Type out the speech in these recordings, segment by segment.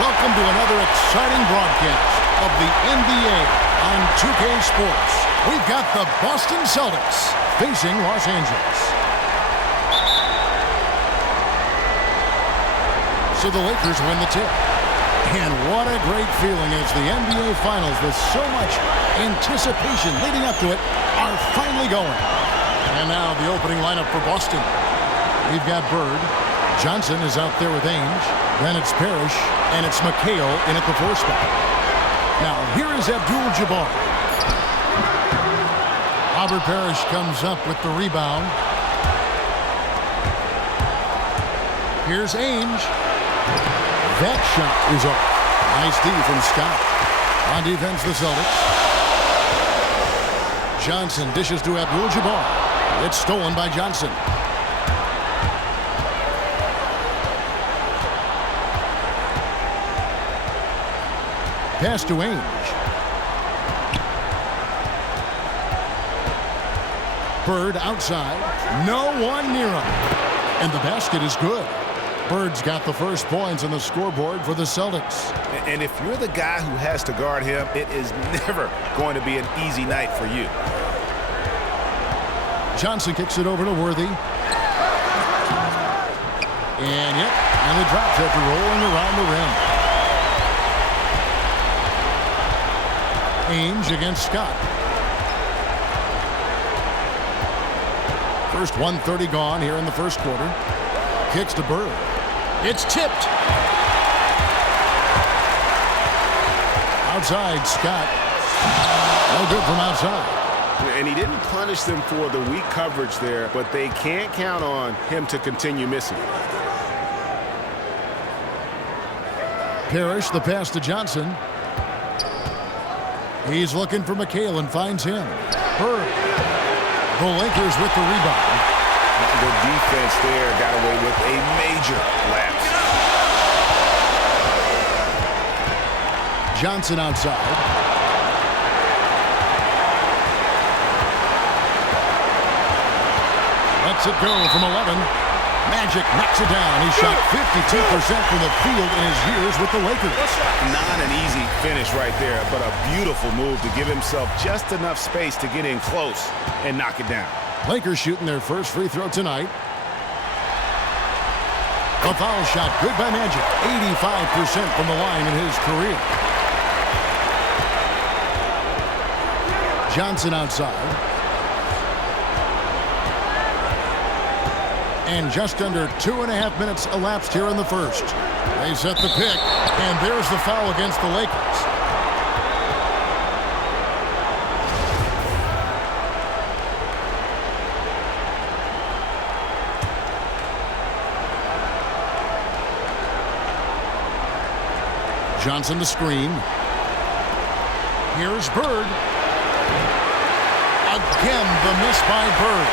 welcome to another exciting broadcast of the NBA on 2K Sports. We've got the Boston Celtics facing Los Angeles. So the Lakers win the tip. And what a great feeling as the NBA Finals, with so much anticipation leading up to it, are finally going. And now the opening lineup for Boston. We've got Bird. Johnson is out there with Ainge. Then it's Parrish, and it's McHale in at the 4 spot. Now, here is Abdul-Jabbar. Robert Parrish comes up with the rebound. Here's Ainge. That shot is up. Nice D from Scott. On defense, the Celtics. Johnson dishes to Abdul-Jabbar. It's stolen by Johnson. Pass to Ainge. Bird outside. No one near him. And the basket is good. Bird's got the first points on the scoreboard for the Celtics. And if you're the guy who has to guard him, it is never going to be an easy night for you. Johnson kicks it over to Worthy. And it drops after rolling around the rim. Ainge against Scott. First 1:30 gone here in the first quarter. Kicks to Bird. It's tipped. Outside, Scott. No good from outside. And he didn't punish them for the weak coverage there, but they can't count on him to continue missing. Parrish, the pass to Johnson. He's looking for McHale and finds him. Bird. The Lakers with the rebound. The defense there got away with a major lapse. Johnson outside. Lets it go from 11. Magic knocks it down. He shot 52% from the field in his years with the Lakers. Not an easy finish right there, but a beautiful move to give himself just enough space to get in close and knock it down. Lakers shooting their first free throw tonight. A foul shot good by Magic. 85% from the line in his career. Johnson outside. And just under 2.5 minutes elapsed here in the first. They set the pick, and there's the foul against the Lakers. Johnson the screen. Here's Bird. Again, the miss by Bird.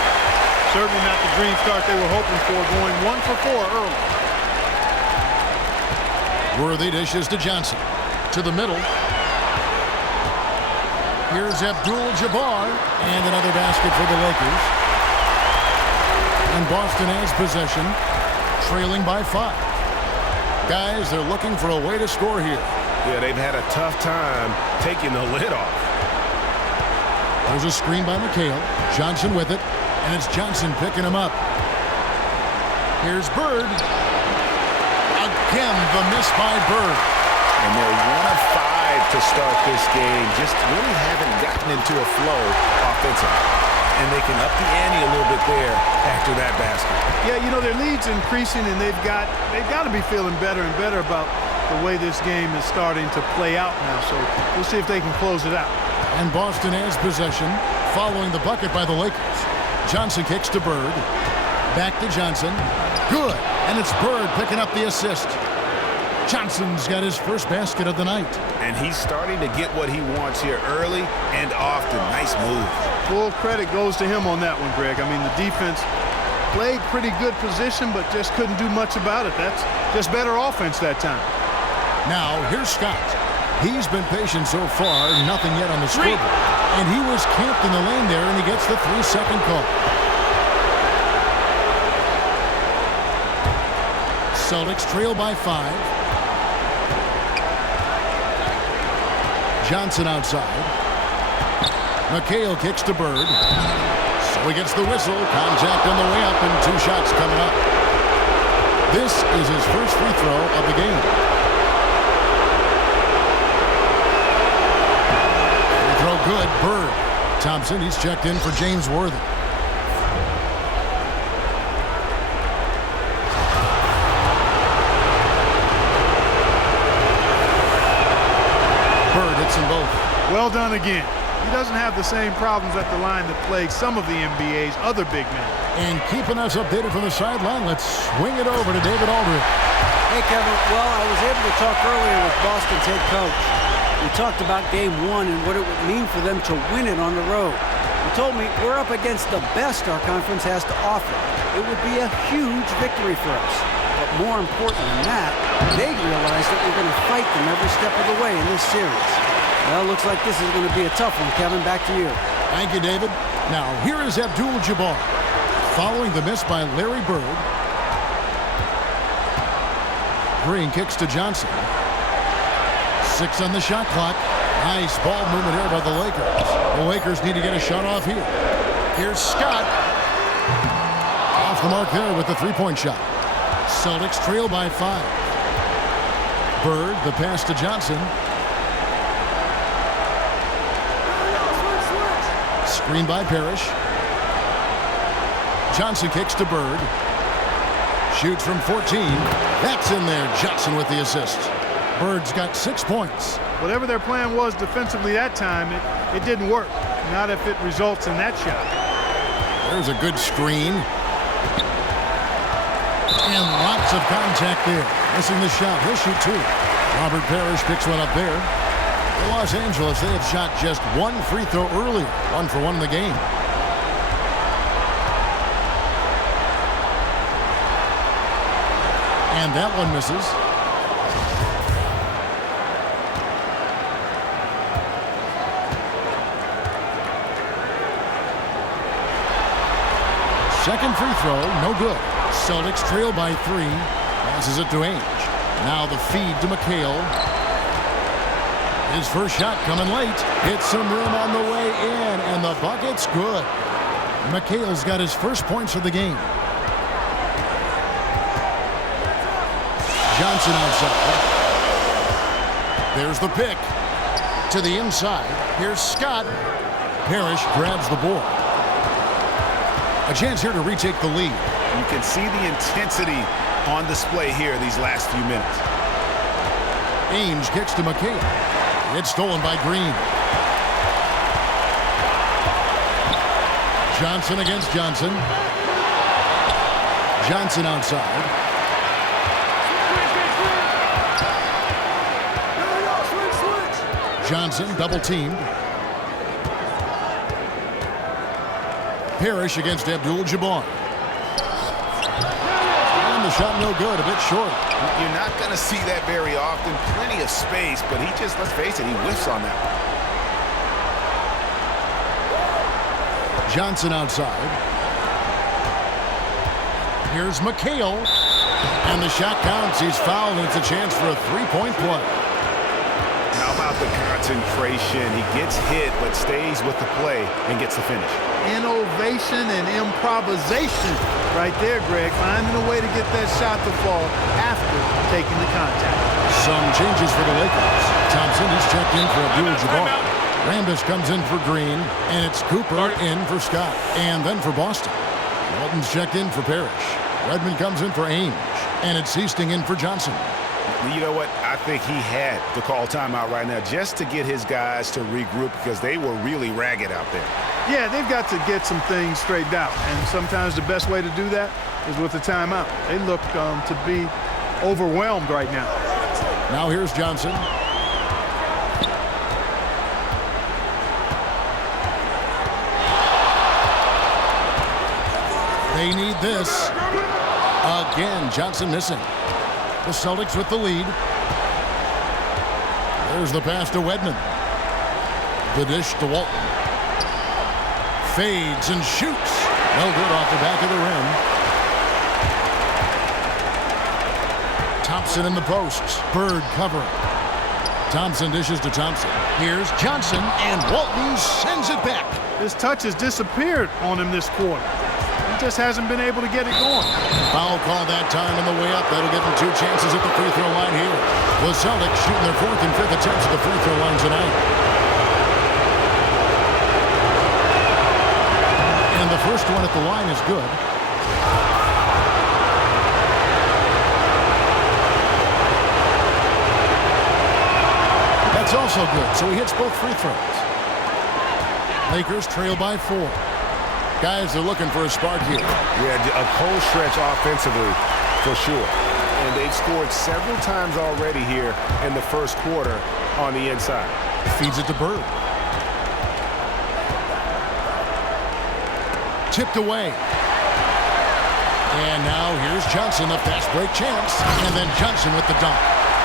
Certainly not the dream start they were hoping for, going 1 for 4 early. Worthy dishes to Johnson. To the middle. Here's Abdul-Jabbar. And another basket for the Lakers. And Boston has possession, trailing by 5. Guys, they're looking for a way to score here. Yeah, they've had a tough time taking the lid off. There's a screen by McHale. Johnson with it. And it's Johnson picking him up. Here's Bird. Again, the miss by Bird. And they're 1 of 5 to start this game. Just really haven't gotten into a flow offensively. And they can up the ante a little bit there after that basket. Yeah, you know, their lead's increasing, and they've got to be feeling better and better about the way this game is starting to play out now. So we'll see if they can close it out. And Boston has possession following the bucket by the Lakers. Johnson kicks to Bird. Back to Johnson. Good. And it's Bird picking up the assist. Johnson's got his first basket of the night. And he's starting to get what he wants here early and often. Nice move. Full credit goes to him on that one, Greg. I mean, the defense played pretty good position, but just couldn't do much about it. That's just better offense that time. Now, here's Scott. He's been patient so far, nothing yet on the scoreboard. And he was camped in the lane there, and he gets the 3-second call. Celtics trail by 5. Johnson outside. McHale kicks to Bird. So he gets the whistle. Contact on the way up and 2 shots coming up. This is his first free throw of the game. Free throw good. Bird. Thompson, he's checked in for James Worthy. Bird hits them both. Well done again. He doesn't have the same problems at the line that plague some of the NBA's other big men. And keeping us updated from the sideline, let's swing it over to David Aldridge. Hey, Kevin. Well, I was able to talk earlier with Boston's head coach. We talked about Game 1 and what it would mean for them to win it on the road. He told me we're up against the best our conference has to offer. It would be a huge victory for us. But more important than that, they realize that we're going to fight them every step of the way in this series. Well, looks like this is going to be a tough one, Kevin. Back to you. Thank you, David. Now, here is Abdul-Jabbar. Following the miss by Larry Bird. Green kicks to Johnson. 6 on the shot clock. Nice ball movement here by the Lakers. The Lakers need to get a shot off here. Here's Scott. Off the mark there with the three-point shot. Celtics trail by 5. Bird, the pass to Johnson. Screen by Parrish. Johnson kicks to Bird. Shoots from 14. That's in there. Johnson with the assist. Bird's got 6 points. Whatever their plan was defensively that time, it didn't work. Not if it results in that shot. There's a good screen. And lots of contact there. Missing the shot. He'll shoot 2. Robert Parrish picks one up there. For Los Angeles, they have shot just 1 free throw earlier. 1 for 1 in the game. And that one misses. Second free throw, no good. Celtics trail by 3. Passes it to Ainge. Now the feed to McHale. His first shot coming late. Hits some room on the way in, and the bucket's good. McHale's got his first points of the game. Johnson outside. There's the pick. To the inside. Here's Scott. Parrish grabs the board. A chance here to retake the lead. You can see the intensity on display here these last few minutes. Ainge kicks to McHale. It's stolen by Green. Johnson against Johnson. Johnson outside. Johnson double teamed. Parrish against Abdul-Jabbar. And the shot no good, a bit short. You're not going to see that very often. Plenty of space, but he just, let's face it, he whiffs on that one. Johnson outside. Here's McHale. And the shot counts. He's fouled, and it's a chance for a three-point play. How about the concentration? He gets hit, but stays with the play and gets the finish. Innovation and improvisation right there, Greg. Finding a way to get that shot to fall after taking the contact. Some changes for the Lakers. Thompson is checked in for Abdul-Jabbar. Rambis comes in for Green, and it's Cooper in for Scott. And then for Boston. Walton's checked in for Parrish. Redmond comes in for Ainge, and it's Easting in for Johnson. You know what? I think he had to call timeout right now just to get his guys to regroup because they were really ragged out there. Yeah, they've got to get some things straightened out, and sometimes the best way to do that is with a timeout. They look to be overwhelmed right now. Now here's Johnson. They need this. Again, Johnson missing. The Celtics with the lead. There's the pass to Wedman. The dish to Walton. Fades and shoots. No good off the back of the rim. Thompson in the posts. Bird covering. Thompson dishes to Thompson. Here's Johnson, and Walton sends it back. His touch has disappeared on him this quarter. He just hasn't been able to get it going. Foul call that time on the way up. That'll give them 2 chances at the free throw line here. The Celtics shooting their 4th and 5th attempts at the free throw line tonight. And the first one at the line is good. That's also good, so he hits both free throws. Lakers trail by 4. Guys are looking for a spark here. Yeah, a cold stretch offensively for sure. And they've scored several times already here in the first quarter on the inside. Feeds it to Bird. Tipped away. And now here's Johnson, a fast break chance. And then Johnson with the dunk.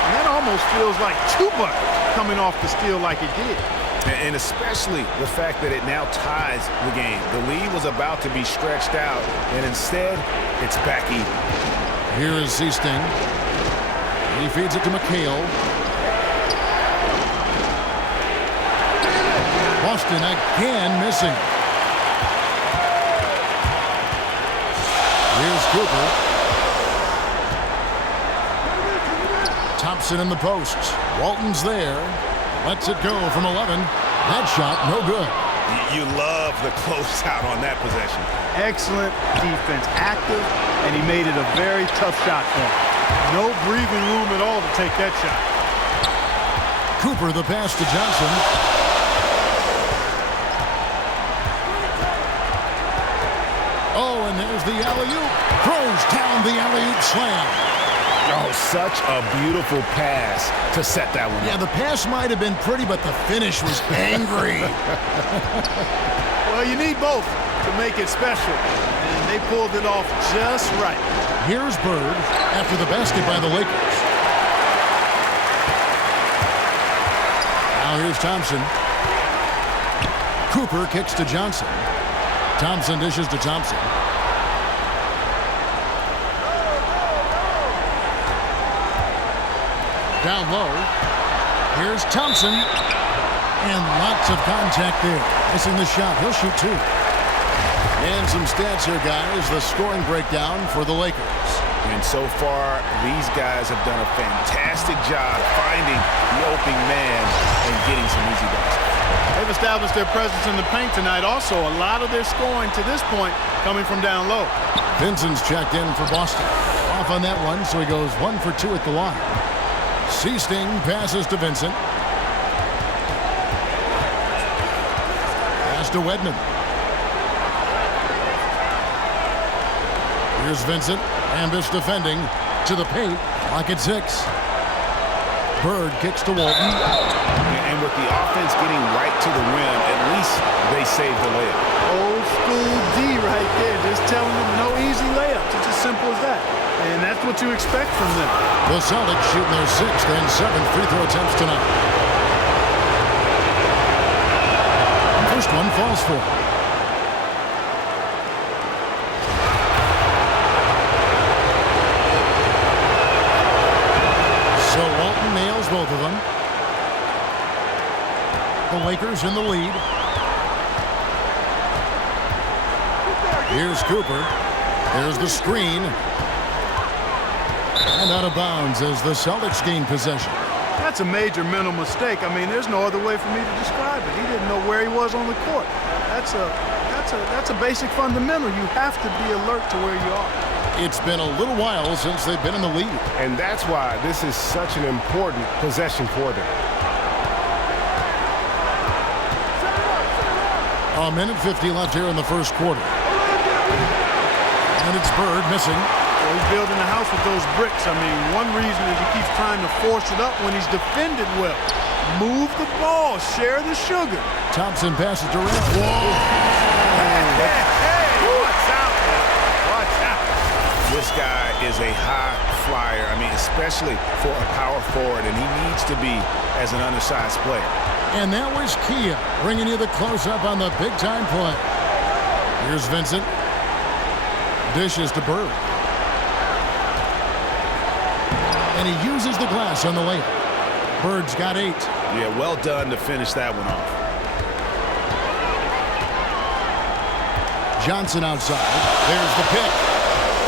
And that almost feels like Chuba coming off the steal like it did. And especially the fact that it now ties the game. The lead was about to be stretched out, and instead, it's back even. Here is Seasting. He feeds it to McHale. Boston again missing. Here's Cooper. Thompson in the posts. Walton's there. Lets it go from 11. That shot, no good. You love the closeout on that possession. Excellent defense, active, and he made it a very tough shot for him. No breathing room at all to take that shot. Cooper, the pass to Johnson. Oh, and there's the alley-oop. Throws down the alley-oop slam. Oh, such a beautiful pass to set that one up. Yeah, the pass might have been pretty, but the finish was angry. Well, you need both to make it special, and they pulled it off just right. Here's Bird after the basket by the Lakers. Now here's Thompson. Cooper kicks to Johnson. Thompson dishes to Thompson. Down low. Here's Thompson. And lots of contact there. Missing the shot. He'll shoot 2. And some stats here, guys. The scoring breakdown for the Lakers. And so far, these guys have done a fantastic job finding the opening man and getting some easy baskets. They've established their presence in the paint tonight. Also, a lot of their scoring to this point coming from down low. Vincent's checked in for Boston. Off on that one, so he goes 1 for 2 at the line. Seasting passes to Vincent. Pass to Wedman. Here's Vincent. Ambush defending to the paint. Lock at 6. Bird kicks to Walton. And with the offense getting right to the rim, at least they saved the layup. Old school D right there. Just telling them no easy layups. It's as simple as that. And that's what you expect from them. The Celtics shooting their 6th and 7th free throw attempts tonight. First one falls for. So Walton nails both of them. The Lakers in the lead. Here's Cooper. There's the screen. And out of bounds as the Celtics gain possession. That's a major mental mistake. I mean, there's no other way for me to describe it. He didn't know where he was on the court. That's a basic fundamental. You have to be alert to where you are. It's been a little while since they've been in the lead. And that's why this is such an important possession for them. A minute 50 left here in the first quarter. And it's Bird missing. Well, he's building a house with those bricks. I mean, one reason is he keeps trying to force it up when he's defended well. Move the ball. Share the sugar. Thompson passes to Rand. Hey, watch out, man. Watch out. This guy is a high flyer. I mean, especially for a power forward, and he needs to be as an undersized player. And that was Kia bringing you the close-up on the big-time play. Here's Vincent. Dishes to Bird. And he uses the glass on the layup. Bird's got 8. Yeah, well done to finish that one off. Johnson outside. There's the pick.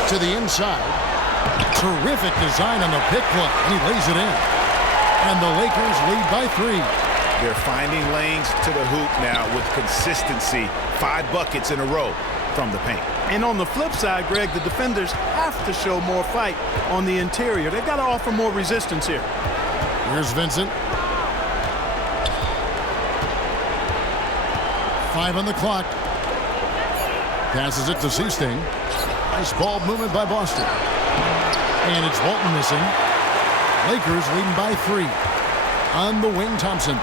To the inside. Terrific design on the pick play, and he lays it in. And the Lakers lead by 3. They're finding lanes to the hoop now with consistency. 5 buckets in a row from the paint. And on the flip side, Greg, the defenders have to show more fight on the interior. They've got to offer more resistance here. Here's Vincent. 5 on the clock. Passes it to Seasting. Nice ball movement by Boston. And it's Walton missing. Lakers leading by 3. On the wing, Thompson.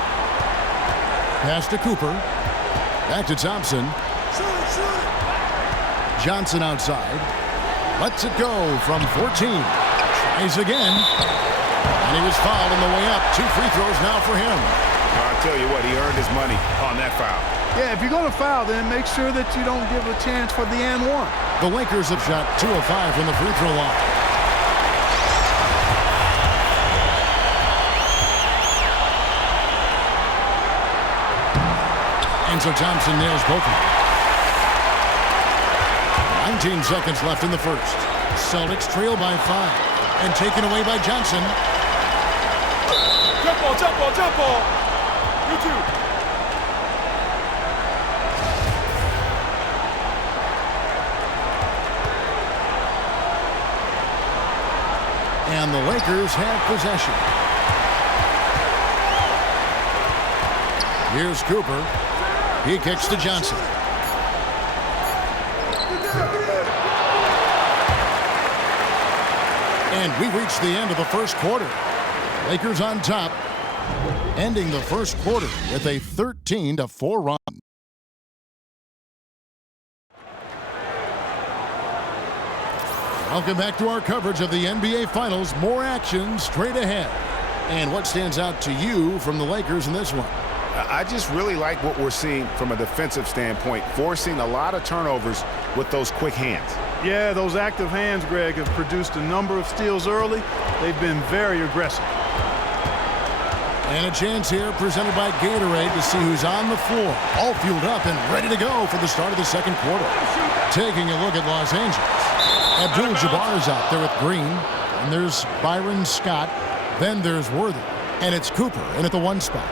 Pass to Cooper. Back to Thompson. Johnson outside. Lets it go from 14. Tries again. And he was fouled on the way up. 2 free throws now for him. Well, I'll tell you what, he earned his money on that foul. Yeah, if you're going to foul, then make sure that you don't give a chance for the and one. The Lakers have shot 2 of 5 from the free throw line. And so Thompson nails both of them. 19 seconds left in the first. Celtics trail by 5. And taken away by Johnson. Jump ball, jump ball, jump ball. You too. And the Lakers have possession. Here's Cooper. He kicks to Johnson. And we reach the end of the first quarter. Lakers on top, ending the first quarter with a 13-4 run. Welcome back to our coverage of the NBA Finals. More action straight ahead. And what stands out to you from the Lakers in this one? I just really like what we're seeing from a defensive standpoint, forcing a lot of turnovers with those quick hands. Yeah, those active hands, Greg, have produced a number of steals early. They've been very aggressive. And a chance here presented by Gatorade to see who's on the floor. All fueled up and ready to go for the start of the second quarter. Taking a look at Los Angeles. Abdul-Jabbar is out there with Green. And there's Byron Scott. Then there's Worthy. And it's Cooper in at the 1 spot.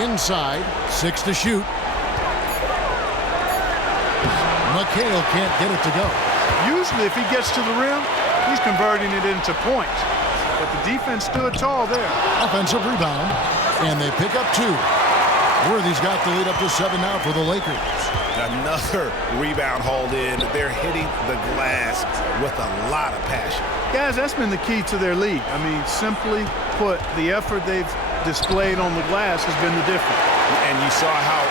Inside, 6 to shoot. McHale can't get it to go. Usually if he gets to the rim, he's converting it into points. But the defense stood tall there. Offensive rebound, and they pick up 2. Worthy's got the lead up to 7 now for the Lakers. Another rebound hauled in. They're hitting the glass with a lot of passion. Guys, that's been the key to their lead. I mean, simply put, the effort they've displayed on the glass has been the difference. And you saw how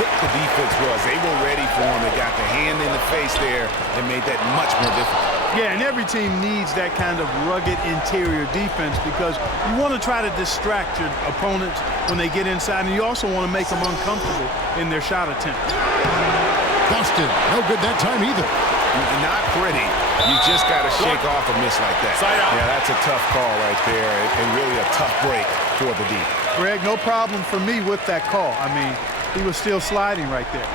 quick the defense was. They were ready for him. They got the hand in the face there and made that much more difficult. Yeah, and every team needs that kind of rugged interior defense because you want to try to distract your opponents when they get inside, and you also want to make them uncomfortable in their shot attempts. Boston, no good that time either. Not pretty. You just got to shake off a miss like that. Yeah, that's a tough call right there, and really a tough break for the D. Greg, no problem for me with that call. I mean, he was still sliding right there.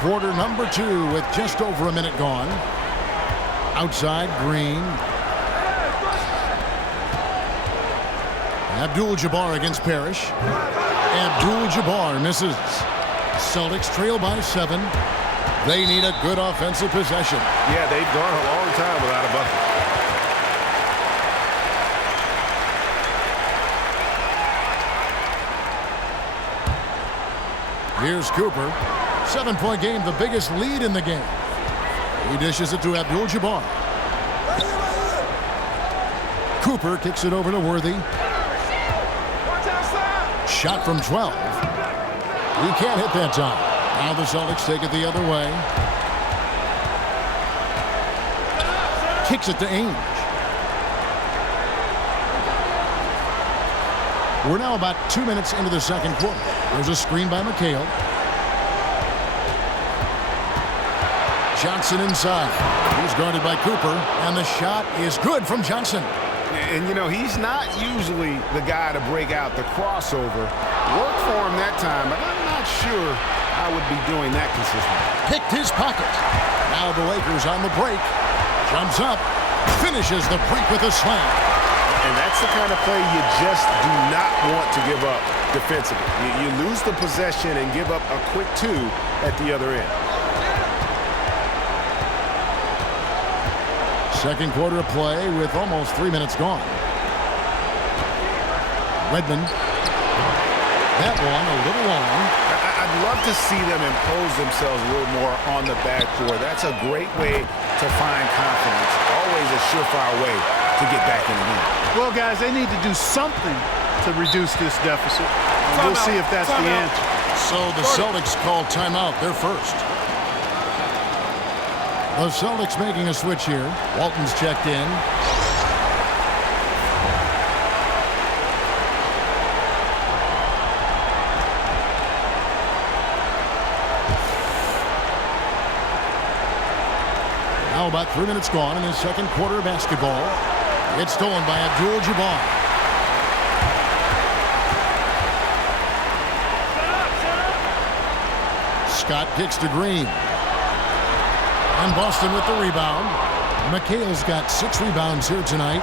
Quarter number 2 with just over a minute gone. Outside, Green. Abdul-Jabbar against Parrish. Abdul-Jabbar misses. Celtics trail by 7. They need a good offensive possession. Yeah, they've gone a long time without a bucket. Here's Cooper. 7-point game, the biggest lead in the game. He dishes it to Abdul-Jabbar. Cooper kicks it over to Worthy. Shot from 12. He can't hit that time. Now the Celtics take it the other way. Kicks it to Ainge. We're now about 2 minutes into the second quarter. There's a screen by McHale. Johnson inside. He's guarded by Cooper, and the shot is good from Johnson. And, you know, he's not usually the guy to break out the crossover. Worked for him that time, but I'm not sure I would be doing that consistently. Picked his pocket. Now the Lakers on the break. Jumps up. Finishes the break with a slam. And that's the kind of play you just do not want to give up defensively. You lose the possession and give up a quick two at the other end. Second quarter of play with almost 3 minutes gone. Redmond. That one a little long. I'd love to see them impose themselves a little more on the backboard. That's a great way to find confidence. Always a surefire way to get back in the game. Well, guys, they need to do something to reduce this deficit. And we'll see if that's the answer. So the Celtics call timeout. They're first. The Celtics making a switch here. Walton's checked in. Now about 3 minutes gone in the second quarter of basketball. It's stolen by Abdul-Jabbar. Scott kicks to Green. And Boston with the rebound. McHale's got 6 rebounds here tonight.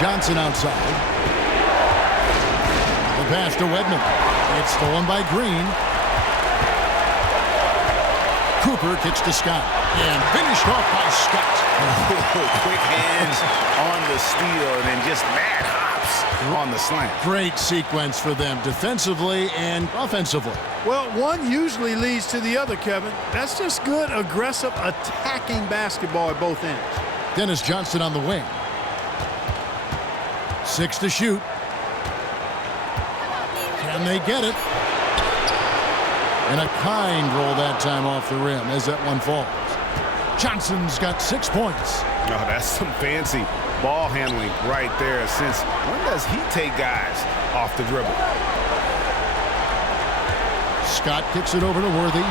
Johnson outside. The pass to Wedman. It's stolen by Green. Cooper kicks to Scott. And finished off by Scott. Quick hands on the steal and then just mad hops on the slant. Great sequence for them defensively and offensively. Well, one usually leads to the other, Kevin. That's just good, aggressive, attacking basketball at both ends. Dennis Johnson on the wing. 6 to shoot. Can they get it? And a kind roll that time off the rim as that one falls. Johnson's got 6 points. Oh, that's some fancy ball handling right there. Since when does he take guys off the dribble? Scott kicks it over to Worthy.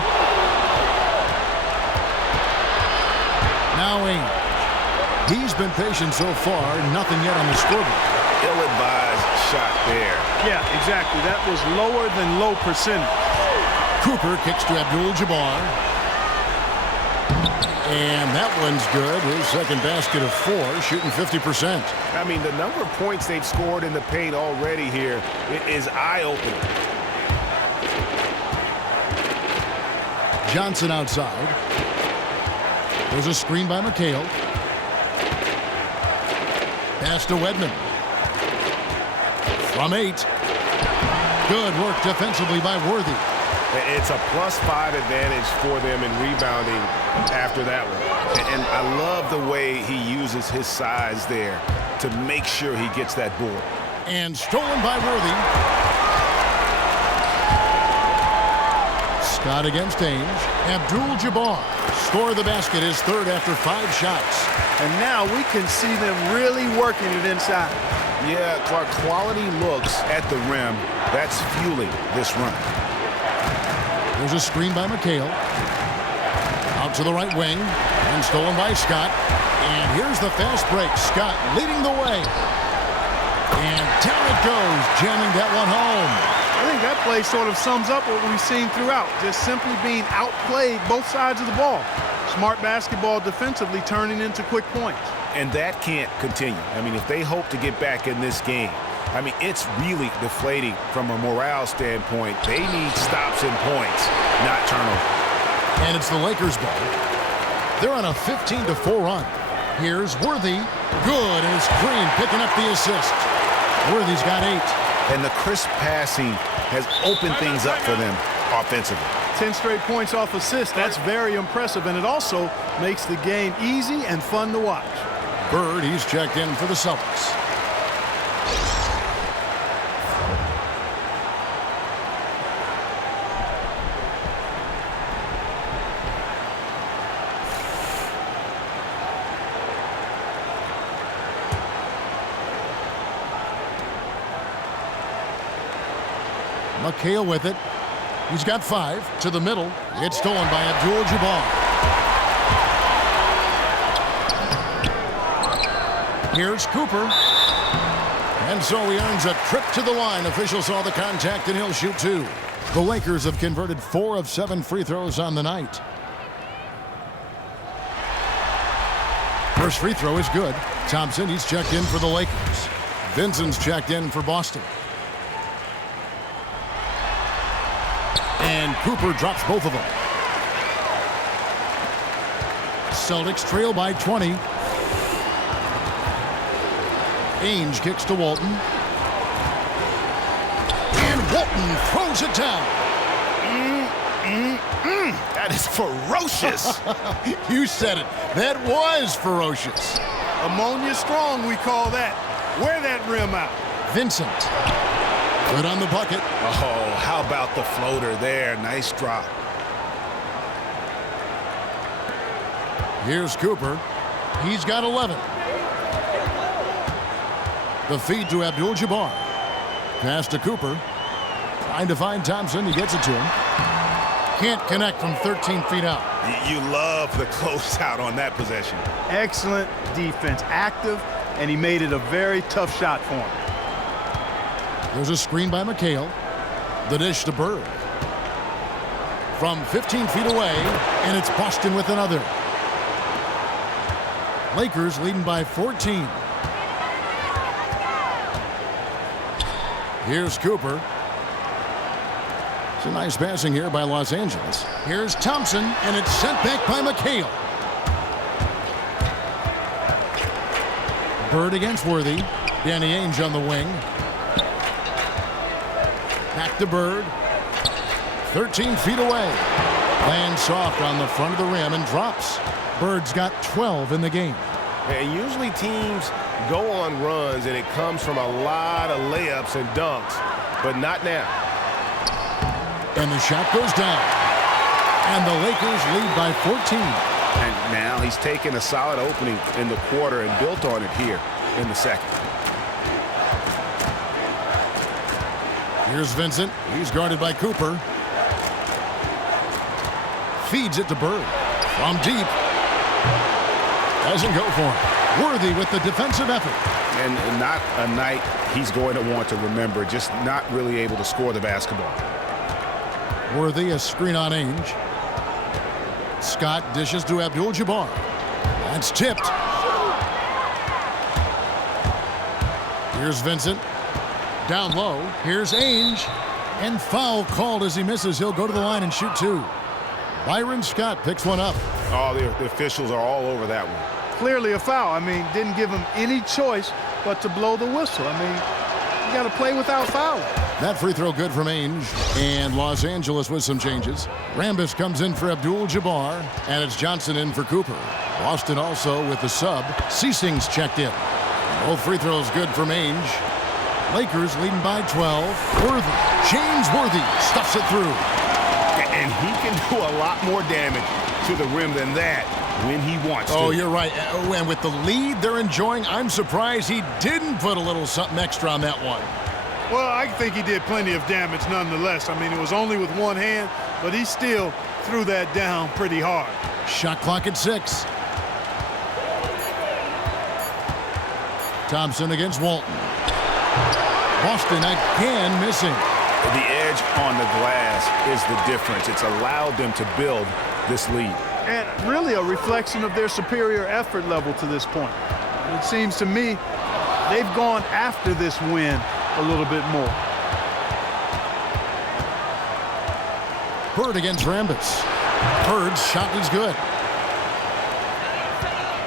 Now Ainge. He's been patient so far. Nothing yet on the scoreboard. Ill-advised shot there. Yeah, exactly. That was lower than low percentage. Cooper kicks to Abdul-Jabbar. And that one's good. His second basket of 4, shooting 50%. I mean, the number of points they've scored in the paint already here is eye-opening. Johnson outside. There's a screen by McHale. Pass to Wedman. From 8. Good work defensively by Worthy. It's a +5 advantage for them in rebounding after that one. And I love the way he uses his size there to make sure he gets that board. And stolen by Worthy. Scott against Ainge. Abdul-Jabbar scored the basket, his third after 5 shots. And now we can see them really working it inside. Yeah, Clark, quality looks at the rim. That's fueling this run. There's a screen by McHale. Out to the right wing. And stolen by Scott. And here's the fast break. Scott leading the way. And down it goes, jamming that one home. I think that play sort of sums up what we've seen throughout. Just simply being outplayed both sides of the ball. Smart basketball defensively turning into quick points. And that can't continue. I mean, if they hope to get back in this game, I mean, it's really deflating from a morale standpoint. They need stops and points, not turnovers. And it's the Lakers' ball. They're on a 15-4 run. Here's Worthy. Good, and it's Green picking up the assist. Worthy's got 8. And the crisp passing has opened things up for them offensively. 10 straight points off assists. That's very impressive, and it also makes the game easy and fun to watch. Bird, he's checked in for the Celtics. McHale with it. He's got 5 to the middle. It's stolen by Abdul-Jabbar. Here's Cooper. And so he earns a trip to the line. Officials saw the contact, and he'll shoot 2. The Lakers have converted 4 of 7 free throws on the night. First free throw is good. Thompson, he's checked in for the Lakers. Vincent's checked in for Boston. And Cooper drops both of them. Celtics trail by 20. Ainge kicks to Walton. And Walton throws it down. That is ferocious. You said it. That was ferocious. Ammonia strong, we call that. Wear that rim out. Vincent. Good on the bucket. Oh, how about the floater there? Nice drop. Here's Cooper. He's got 11. The feed to Abdul-Jabbar. Pass to Cooper. Trying to find Thompson. He gets it to him. Can't connect from 13 feet out. You love the closeout on that possession. Excellent defense. Active, and he made it a very tough shot for him. There's a screen by McHale. The dish to Bird. From 15 feet away, and it's Boston with another. Lakers leading by 14. Here's Cooper. It's a nice passing here by Los Angeles. Here's Thompson, and it's sent back by McHale. Bird against Worthy. Danny Ainge on the wing. Back to Bird. 13 feet away. Lands soft on the front of the rim and drops. Bird's got 12 in the game. And usually teams go on runs and it comes from a lot of layups and dunks, but not now. And the shot goes down. And the Lakers lead by 14. And now he's taken a solid opening in the quarter and built on it here in the second. Here's Vincent. He's guarded by Cooper. Feeds it to Bird. From deep. Doesn't go for him. Worthy with the defensive effort. And not a night he's going to want to remember, just not really able to score the basketball. Worthy, a screen on Ainge. Scott dishes to Abdul-Jabbar. That's tipped. Here's Vincent. Down low. Here's Ainge. And foul called as he misses. He'll go to the line and shoot 2. Byron Scott picks one up. Oh, the officials are all over that one. Clearly a foul. I mean, didn't give him any choice but to blow the whistle. I mean, you got to play without fouling. That free throw good from Ainge. And Los Angeles with some changes. Rambis comes in for Abdul-Jabbar. And it's Johnson in for Cooper. Boston also with the sub. Ceasing's checked in. Both free throws good from Ainge. Lakers leading by 12. Worthy. James Worthy stuffs it through. And he can do a lot more damage to the rim than that when he wants to. Oh, you're right. And with the lead they're enjoying, I'm surprised he didn't put a little something extra on that one. Well, I think he did plenty of damage nonetheless. I mean, it was only with one hand, but he still threw that down pretty hard. Shot clock at 6. Thompson against Walton. Boston again missing. The edge on the glass is the difference. It's allowed them to build this lead. And really a reflection of their superior effort level to this point. It seems to me they've gone after this win a little bit more. Bird against Rambis. Bird's shot is good.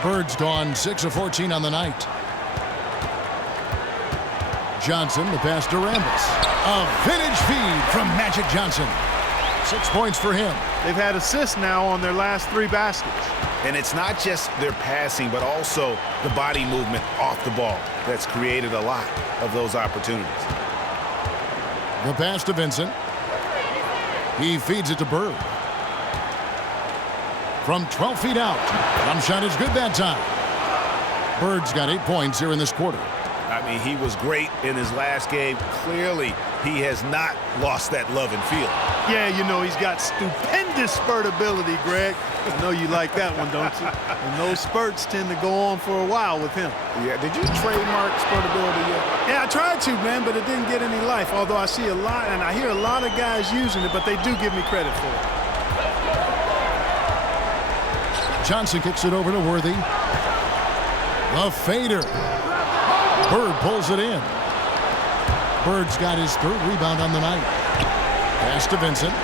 Bird's gone 6 of 14 on the night. Johnson, the pass to Rambis. A vintage feed from Magic Johnson. 6 points for him. They've had assists now on their last 3 baskets. And it's not just their passing, but also the body movement off the ball that's created a lot of those opportunities. The pass to Vincent. He feeds it to Bird. From 12 feet out. Jump shot is good that time. Bird's got 8 points here in this quarter. I mean, he was great in his last game. Clearly, he has not lost that love and feel. Yeah, you know, he's got stupendous spurt ability, Greg. I know you like that one, don't you? And those spurts tend to go on for a while with him. Yeah, did you trademark spurt ability yet? Yeah, I tried to, man, but it didn't get any life. Although I see a lot, and I hear a lot of guys using it, but they do give me credit for it. Johnson kicks it over to Worthy. The fader. Bird pulls it in. Bird's got his third rebound on the night. Pass to Vincent.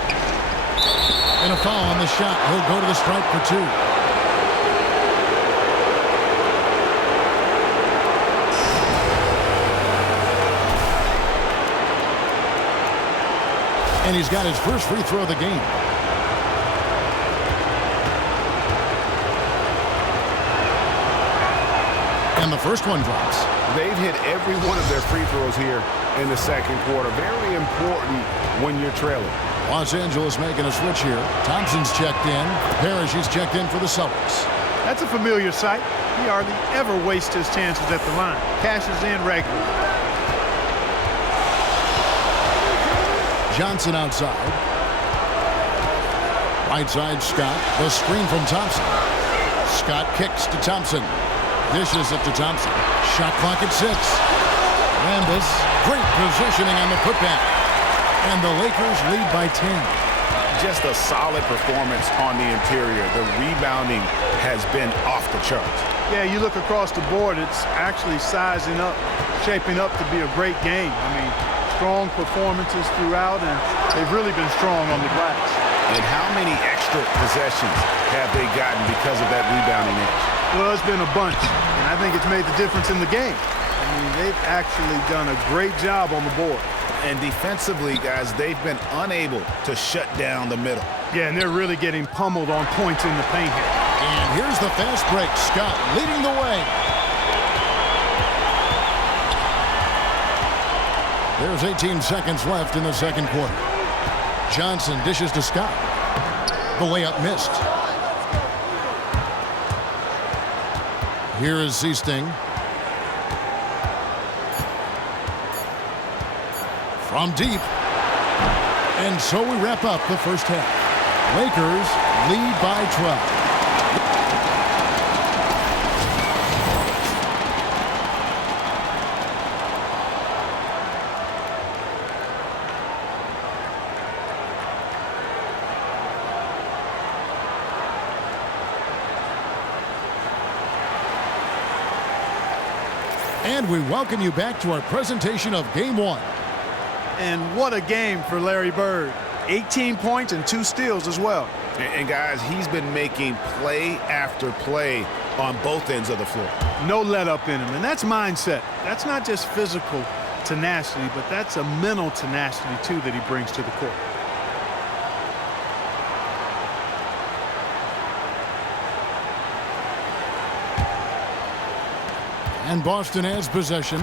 And a foul on the shot. He'll go to the stripe for two. And he's got his first free throw of the game. And the first one drops. They've hit every one of their free throws here in the second quarter. Very important when you're trailing. Los Angeles making a switch here. Thompson's checked in. Parrish is checked in for the Celtics. That's a familiar sight. He hardly ever wastes his chances at the line. Cashes in regularly. Johnson outside. Right side, Scott. The screen from Thompson. Scott kicks to Thompson. Dishes it to Thompson. Shot clock at 6. Rambis, great positioning on the putback. And the Lakers lead by 10. Just a solid performance on the interior. The rebounding has been off the charts. Yeah, you look across the board, it's actually sizing up, shaping up to be a great game. I mean, strong performances throughout, and they've really been strong on the glass. And how many extra possessions have they gotten because of that rebounding edge? Well, it's been a bunch, and I think it's made the difference in the game. I mean, they've actually done a great job on the board. And defensively, guys, they've been unable to shut down the middle. Yeah, and they're really getting pummeled on points in the paint here. And here's the fast break. Scott leading the way. There's 18 seconds left in the second quarter. Johnson dishes to Scott. The layup missed. Here is Seasting. From deep. And so we wrap up the first half. Lakers lead by 12. And we welcome you back to our presentation of Game 1. And what a game for Larry Bird. 18 points and 2 steals as well. And guys, he's been making play after play on both ends of the floor. No let up in him, and that's mindset. That's not just physical tenacity, but that's a mental tenacity, too, that he brings to the court. And Boston has possession.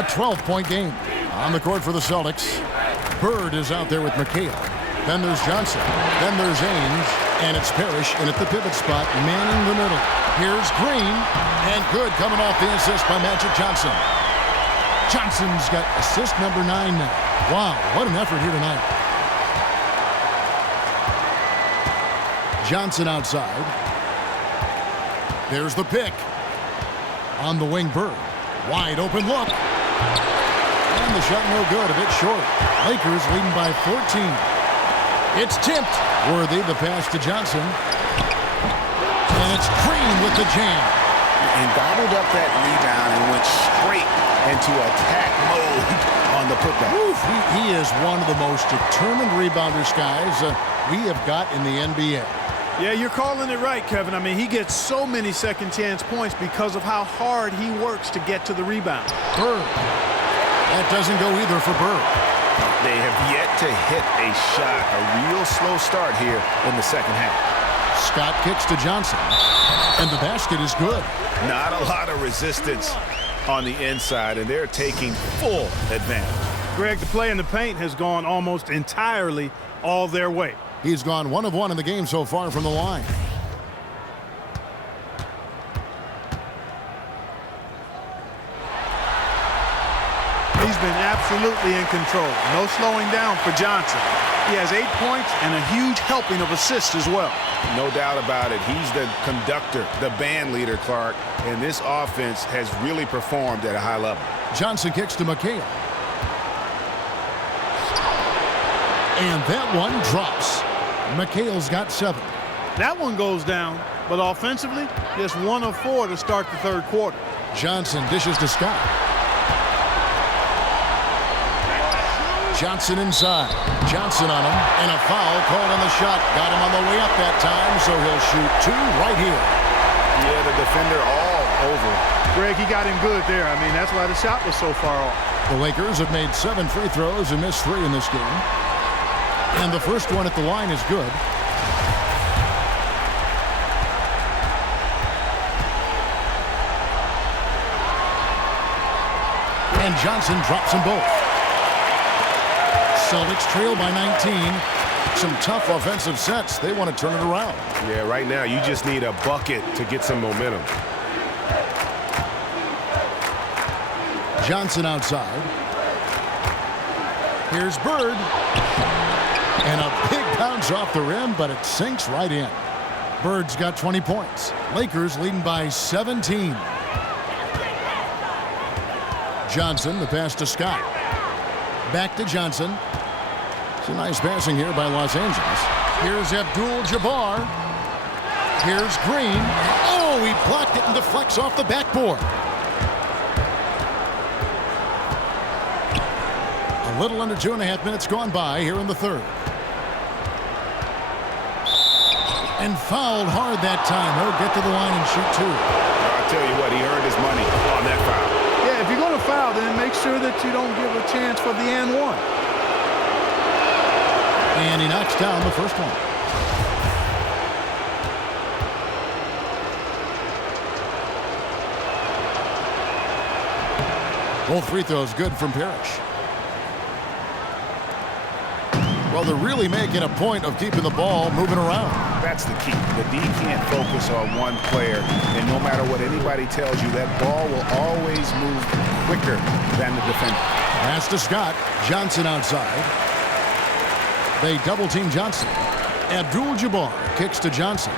A 12-point game. On the court for the Celtics. Bird is out there with McHale. Then there's Johnson. Then there's Ames. And it's Parrish in at the pivot spot, manning the middle. Here's Green. And good coming off the assist by Magic Johnson. Johnson's got assist number 9 now. Wow, what an effort here tonight. Johnson outside. There's the pick. On the wing, Bird. Wide open look. And the shot no good, a bit short. Lakers leading by 14. It's tipped. Worthy, the pass to Johnson. And it's Green with the jam. And gobbled up that rebound and went straight into attack mode on the putback. Oof, he is one of the most determined rebounders, guys, we have got in the NBA. Yeah, you're calling it right, Kevin. I mean, he gets so many second-chance points because of how hard he works to get to the rebound. Bird. That doesn't go either for Bird. They have yet to hit a shot, a real slow start here in the second half. Scott kicks to Johnson. And the basket is good. Not a lot of resistance on the inside, and they're taking full advantage. Greg, the play in the paint has gone almost entirely all their way. He's gone 1 of 1 in the game so far from the line. been absolutely in control. No slowing down for Johnson. He has 8 points and a huge helping of assists as well. No doubt about it. He's the conductor, the band leader, Clark, and this offense has really performed at a high level. Johnson kicks to McHale. And that one drops. McHale's got 7. That one goes down, but offensively, just 1 of 4 to start the third quarter. Johnson dishes to Scott. Johnson inside. Johnson on him, and a foul called on the shot. Got him on the way up that time, so he'll shoot 2 right here. Yeah, the defender all over. Greg, he got him good there. I mean, that's why the shot was so far off. The Lakers have made 7 free throws and missed 3 in this game. And the first one at the line is good. And Johnson drops them both. Celtics trail by 19. Some tough offensive sets. They want to turn it around. Yeah, right now you just need a bucket to get some momentum. Johnson outside. Here's Bird. And a big bounce off the rim, but it sinks right in. Bird's got 20 points. Lakers leading by 17. Johnson, the pass to Scott. Back to Johnson. It's a nice passing here by Los Angeles. Here's Abdul-Jabbar. Here's Green. Oh, he blocked it and deflects off the backboard. A little under 2.5 minutes gone by here in the third. And fouled hard that time. He'll get to the line and shoot 2. I'll tell you what, he earned his money on that foul. Yeah, if you're going to foul, then make sure that you don't give a chance for the and one. And he knocks down the first one. Both free throws good from Parrish. Well, they're really making a point of keeping the ball moving around. That's the key. The D can't focus on one player, and no matter what anybody tells you, that ball will always move quicker than the defender. Pass to Scott. Johnson outside. They double-team Johnson. Abdul-Jabbar kicks to Johnson.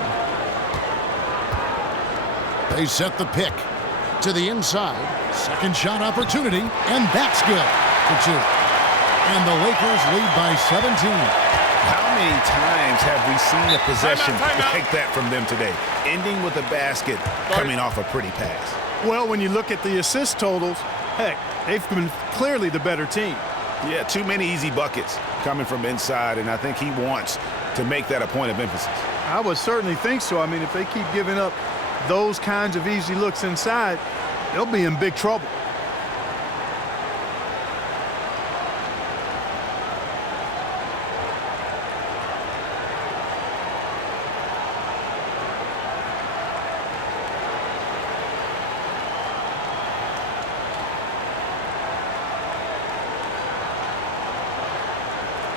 They set the pick to the inside. Second shot opportunity, and that's good for 2. And the Lakers lead by 17. How many times have we seen a possession Timeout. like that from them today? Ending with a basket coming off a pretty pass. Well, when you look at the assist totals, heck, they've been clearly the better team. Yeah, too many easy buckets coming from inside, and I think he wants to make that a point of emphasis. I would certainly think so. I mean, if they keep giving up those kinds of easy looks inside, they'll be in big trouble.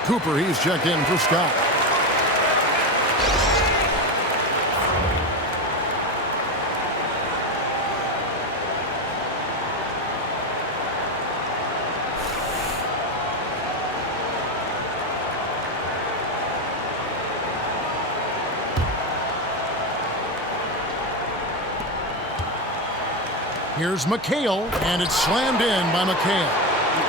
Cooper, he's checked in for Scott. Here's McHale, and it's slammed in by McHale.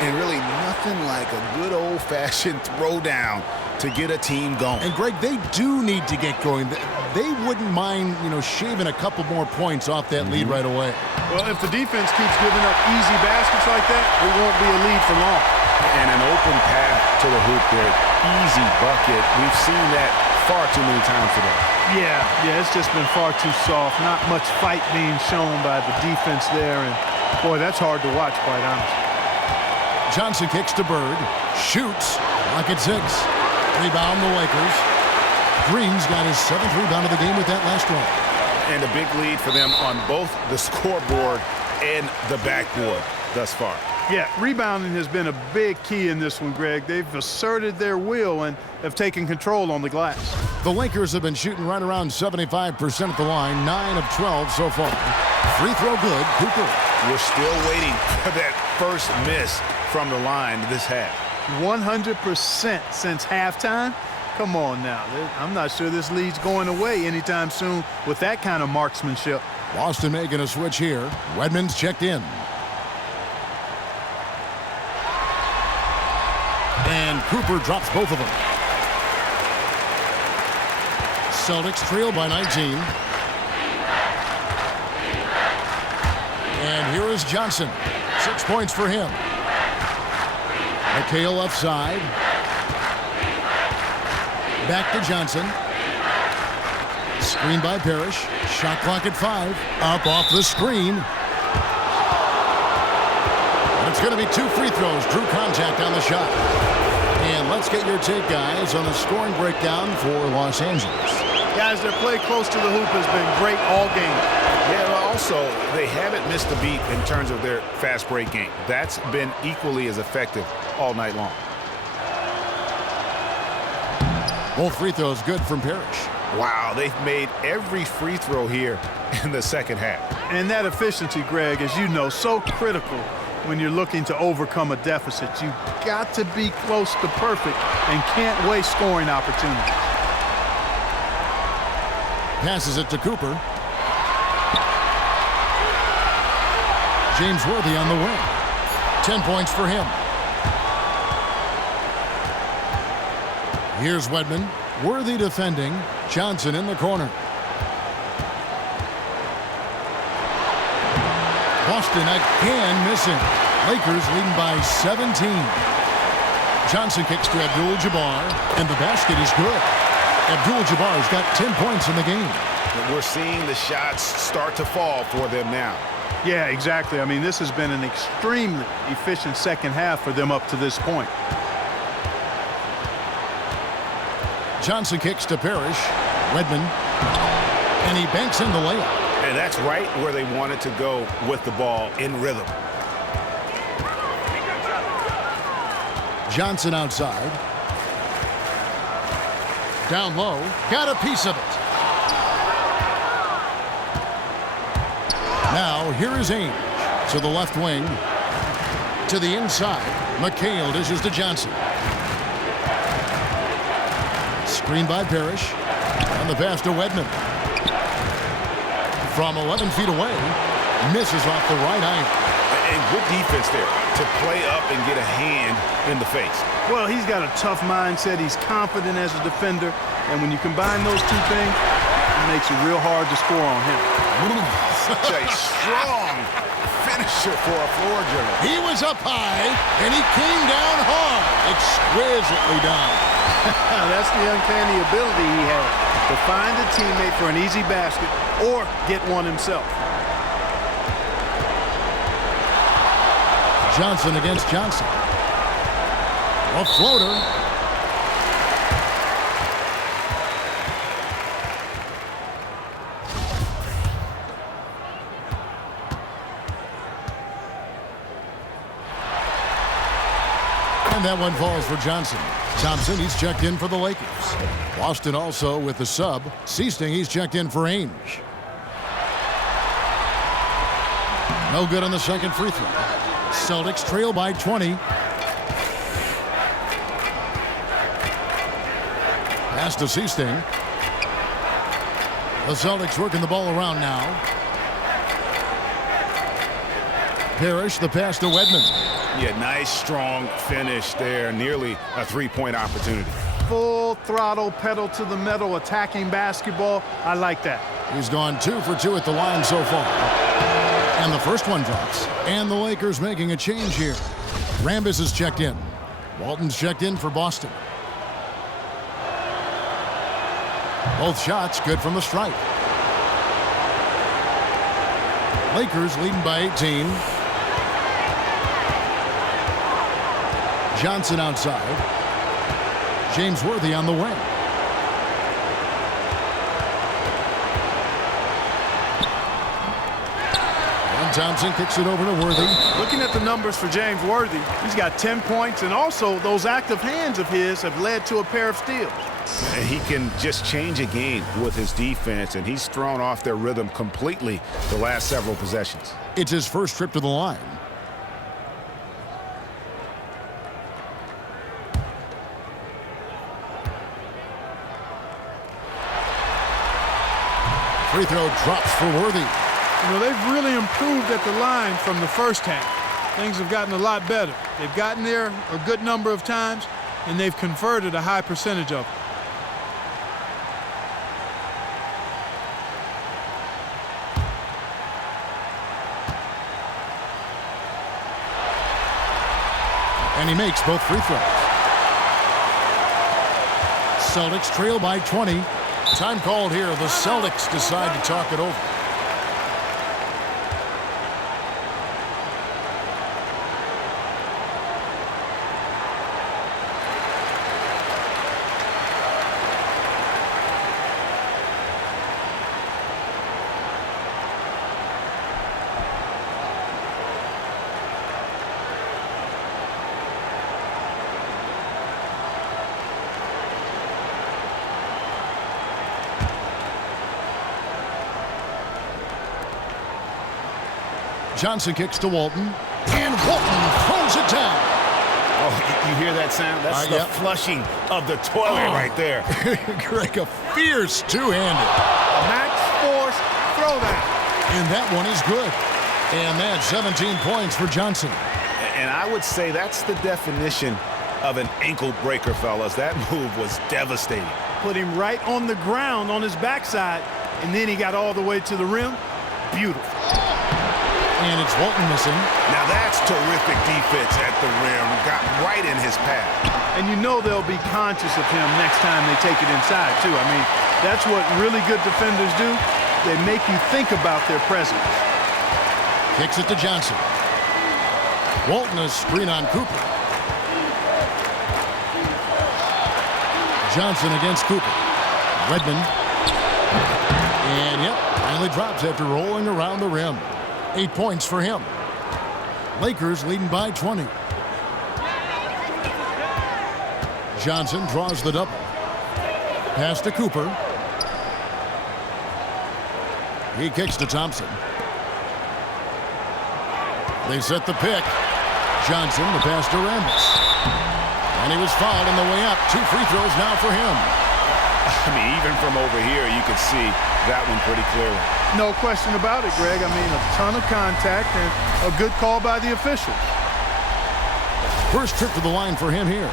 And really nothing like a good old-fashioned throwdown to get a team going. And, Greg, they do need to get going. They wouldn't mind, shaving a couple more points off that lead right away. Well, if the defense keeps giving up easy baskets like that, it won't be a lead for long. And an open path to the hoop there. Easy bucket. We've seen that far too many times today. Yeah, it's just been far too soft. Not much fight being shown by the defense there. And, boy, that's hard to watch, quite honestly. Johnson kicks to Bird. Shoots. Lock at 6. Rebound the Lakers. Green's got his 7th rebound of the game with that last one. And a big lead for them on both the scoreboard and the backboard thus far. Yeah, rebounding has been a big key in this one, Greg. They've asserted their will and have taken control on the glass. The Lakers have been shooting right around 75% at the line, 9 of 12 so far. Free throw good, Cooper. We're still waiting for that first miss from the line this half. 100% since halftime? Come on now. I'm not sure this lead's going away anytime soon with that kind of marksmanship. Boston making a switch here. Wedman's checked in. And Cooper drops both of them. Celtics trail by 19. And here is Johnson. 6 points for him. McHale left side. Back to Johnson. Screen by Parrish. Shot clock at 5. Up off the screen. And it's going to be 2 free throws. Drew contact on the shot. And let's get your take, guys, on the scoring breakdown for Los Angeles. Guys, their play close to the hoop has been great all game. Yeah, well, also, they haven't missed a beat in terms of their fast break game. That's been equally as effective all night long. Both free throws good from Parrish. Wow, they've made every free throw here in the second half. And that efficiency, Greg, as you know, so critical when you're looking to overcome a deficit. You've got to be close to perfect and can't waste scoring opportunities. Passes it to Cooper. James Worthy on the wing. 10 points for him. Here's Wedman. Worthy defending. Johnson in the corner. Boston again missing. Lakers leading by 17. Johnson kicks to Abdul-Jabbar, and the basket is good. Abdul-Jabbar's got 10 points in the game. But we're seeing the shots start to fall for them now. Yeah, exactly. I mean, this has been an extremely efficient second half for them up to this point. Johnson kicks to Parrish. Wedman. And he banks in the layup. And that's right where they wanted to go with the ball, in rhythm. Johnson outside. Down low. Got a piece of it. Now, here is Ainge to the left wing. To the inside. McHale dishes to Johnson. Screen by Parrish. And the pass to Wedman. From 11 feet away. Misses off the right iron. And good defense there to play up and get a hand in the face. Well, he's got a tough mindset. He's confident as a defender. And when you combine those two things, it makes it real hard to score on him. Such a strong finisher for a floor general. He was up high, and he came down hard. Exquisitely done. That's the uncanny ability he has to find a teammate for an easy basket or get one himself. Johnson against Johnson. A floater. And that one falls for Johnson. Thompson, he's checked in for the Lakers. Boston also with the sub. Seasting, he's checked in for Ainge. No good on the second free throw. Celtics trail by 20. Pass to Seasting. The Celtics working the ball around now. Parrish, the pass to Wedman. Yeah, nice, strong finish there. Nearly a three-point opportunity. Full throttle, pedal to the metal, attacking basketball. I like that. He's gone 2 for 2 at the line so far. And the first one drops. And the Lakers making a change here. Rambis is checked in. Walton's checked in for Boston. Both shots good from the stripe. Lakers leading by 18. Johnson outside. James Worthy on the wing. And Thompson kicks it over to Worthy. Looking at the numbers for James Worthy, he's got 10 points, and also those active hands of his have led to a pair of steals. And he can just change a game with his defense, and he's thrown off their rhythm completely the last several possessions. It's his first trip to the line. Free throw drops for Worthy. You know, they've really improved at the line from the first half. Things have gotten a lot better. They've gotten there a good number of times, and they've converted a high percentage of them. And he makes both free throws. Celtics trail by 20. Time called here. The Celtics decide to talk it over. Johnson kicks to Walton, and Walton throws it down. Oh, you hear that sound? That's the flushing of the toilet right there. Greg, a fierce two-handed. Max force throwdown. And that one is good. And that's 17 points for Johnson. And I would say that's the definition of an ankle breaker, fellas. That move was devastating. Put him right on the ground on his backside, and then he got all the way to the rim. Beautiful. And it's Walton missing. Now that's terrific defense at the rim. Got right in his path. And you know they'll be conscious of him next time they take it inside, too. I mean, that's what really good defenders do. They make you think about their presence. Kicks it to Johnson. Walton, a screen on Cooper. Johnson against Cooper. Redmond. And, finally drops after rolling around the rim. 8 points for him. Lakers leading by 20. Johnson draws the double. Pass to Cooper. He kicks to Thompson. They set the pick. Johnson, the pass to Rambis. And he was fouled on the way up. 2 free throws now for him. I mean, even from over here, you could see that one pretty clearly. No question about it, Greg. I mean, a ton of contact and a good call by the officials. First trip to the line for him here.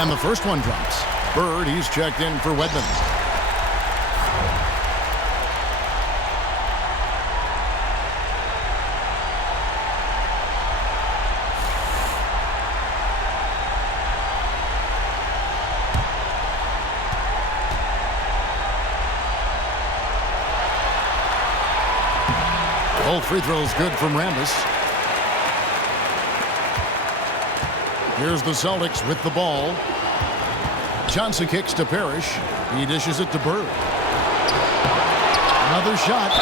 And the first one drops. Bird, he's checked in for Wedman. Both free throws good from Rambis. Here's the Celtics with the ball. Johnson kicks to Parrish. He dishes it to Bird. Another shot.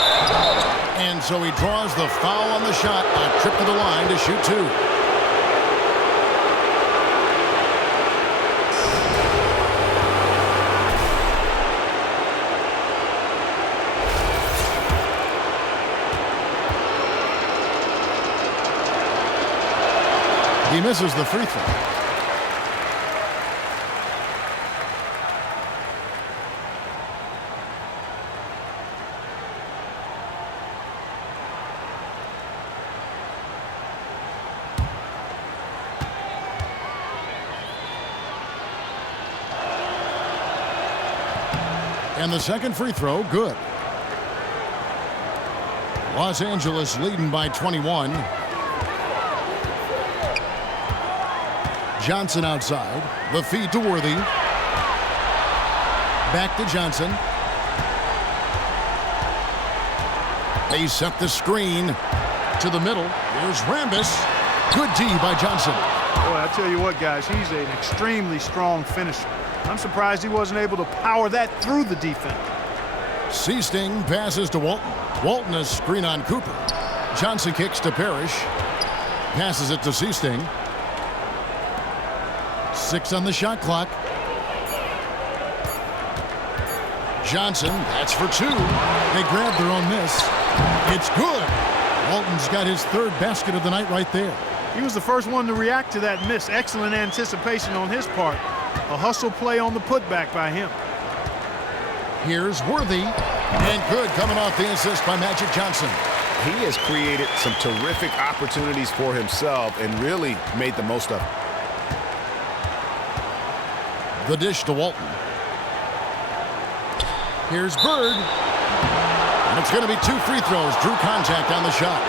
And so he draws the foul on the shot. A trip to the line to shoot 2. He misses the free throw. And the second free throw, good. Los Angeles leading by 21. Johnson outside. The feed to Worthy. Back to Johnson. They set the screen to the middle. Here's Rambis. Good D by Johnson. Boy, I tell you what, guys, he's an extremely strong finisher. I'm surprised he wasn't able to power that through the defense. Seasting passes to Walton. Walton a screen on Cooper. Johnson kicks to Parrish. Passes it to Seasting. 6 on the shot clock. Johnson, that's for 2. They grab their own miss. It's good. Walton's got his 3rd basket of the night right there. He was the first one to react to that miss. Excellent anticipation on his part. A hustle play on the putback by him. Here's Worthy. And good coming off the assist by Magic Johnson. He has created some terrific opportunities for himself and really made the most of it. The dish to Walton. Here's Bird. And it's going to be 2 free throws. Drew contact on the shot.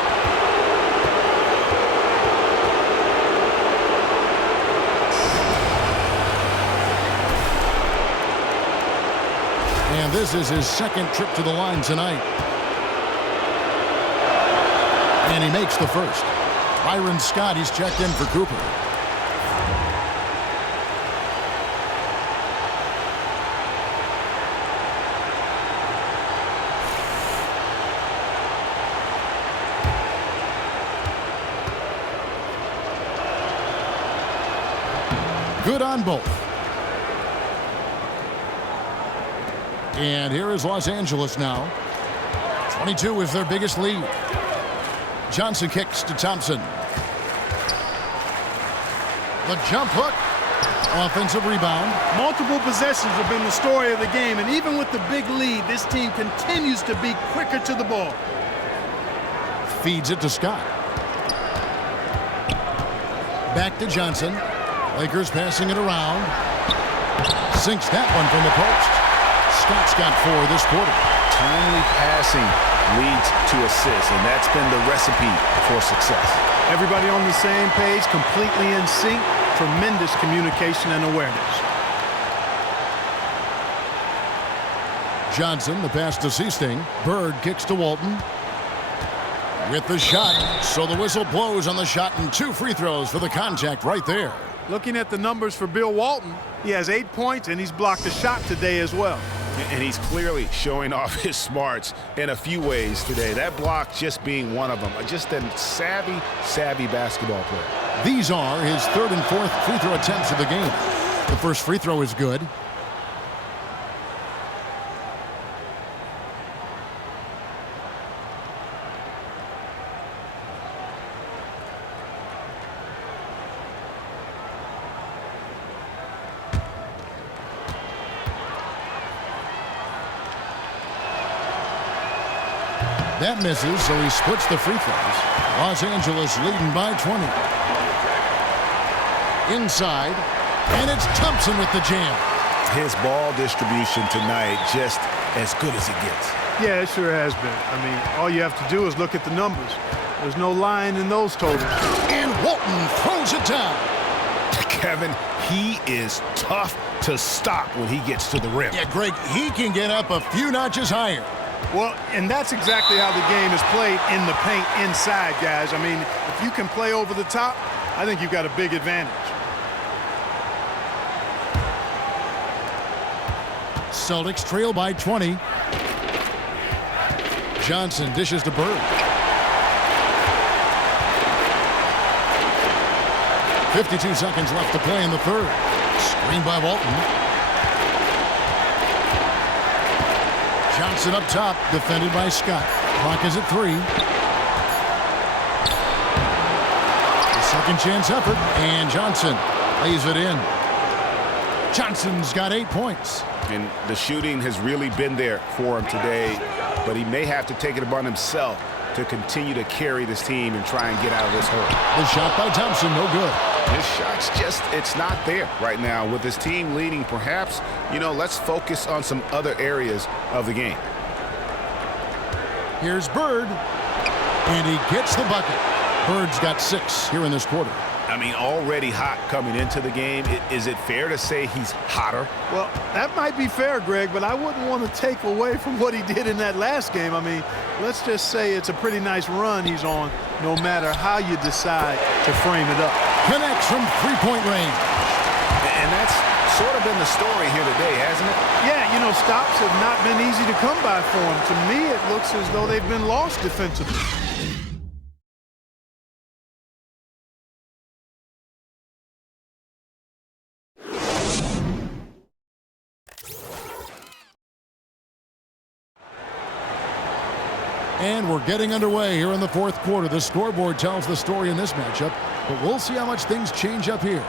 And this is his 2nd trip to the line tonight. And he makes the first. Byron Scott, he's checked in for Cooper. Good on both. And here is Los Angeles now. 22 is their biggest lead. Johnson kicks to Thompson. The jump hook. Offensive rebound. Multiple possessions have been the story of the game, and even with the big lead, this team continues to be quicker to the ball. Feeds it to Scott. Back to Johnson. Lakers passing it around. Sinks that one from the post. Scott's got 4 this quarter. Timely passing leads to assists, and that's been the recipe for success. Everybody on the same page, completely in sync. Tremendous communication and awareness. Johnson, the pass to Seasting. Bird kicks to Walton. With the shot. So the whistle blows on the shot and 2 free throws for the contact right there. Looking at the numbers for Bill Walton, he has 8 points, and he's blocked a shot today as well. And he's clearly showing off his smarts in a few ways today. That block just being one of them. Just a savvy basketball player. These are his 3rd and 4th free throw attempts of the game. The first free throw is good. That misses, so he splits the free throws. Los Angeles leading by 20. Inside, and it's Thompson with the jam. His ball distribution tonight just as good as it gets. Yeah, it sure has been. I mean, all you have to do is look at the numbers. There's no lying in those totals. And Walton throws it down. Kevin, he is tough to stop when he gets to the rim. Yeah, Greg, he can get up a few notches higher. Well, and that's exactly how the game is played in the paint inside, guys. I mean, if you can play over the top, I think you've got a big advantage. Celtics trail by 20. Johnson dishes to Bird. 52 seconds left to play in the 3rd. Screen by Walton. Johnson up top, defended by Scott. Clock is at 3. The second chance effort, and Johnson lays it in. Johnson's got 8 points. And the shooting has really been there for him today, but he may have to take it upon himself to continue to carry this team and try and get out of this hole. The shot by Thompson, no good. His shot's just, it's not there right now. With his team leading, perhaps, let's focus on some other areas of the game. Here's Bird, and he gets the bucket. Bird's got 6 here in this quarter. I mean, already hot coming into the game. Is it fair to say he's hotter? Well, that might be fair, Greg, but I wouldn't want to take away from what he did in that last game. I mean, let's just say it's a pretty nice run he's on, no matter how you decide to frame it up. Connects from 3-point range. And that's sort of been the story here today, hasn't it? Yeah, you know, stops have not been easy to come by for them. To me, it looks as though they've been lost defensively. And we're getting underway here in the fourth quarter. The scoreboard tells the story in this matchup, but we'll see how much things change up here.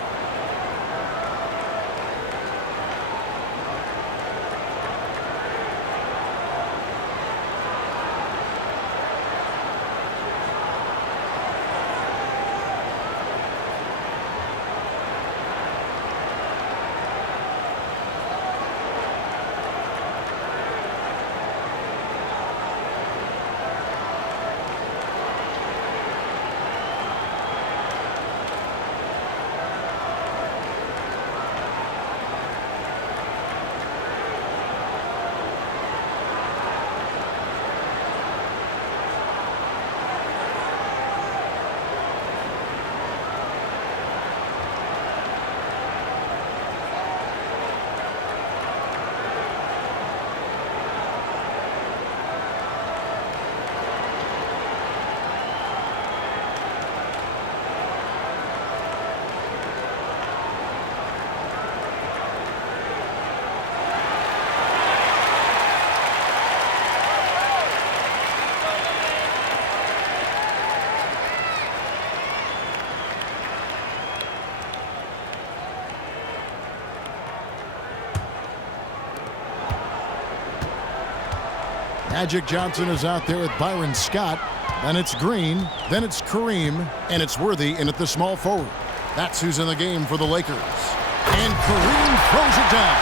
Magic Johnson is out there with Byron Scott. Then it's Green. Then it's Kareem. And it's Worthy in at the small forward. That's who's in the game for the Lakers. And Kareem throws it down.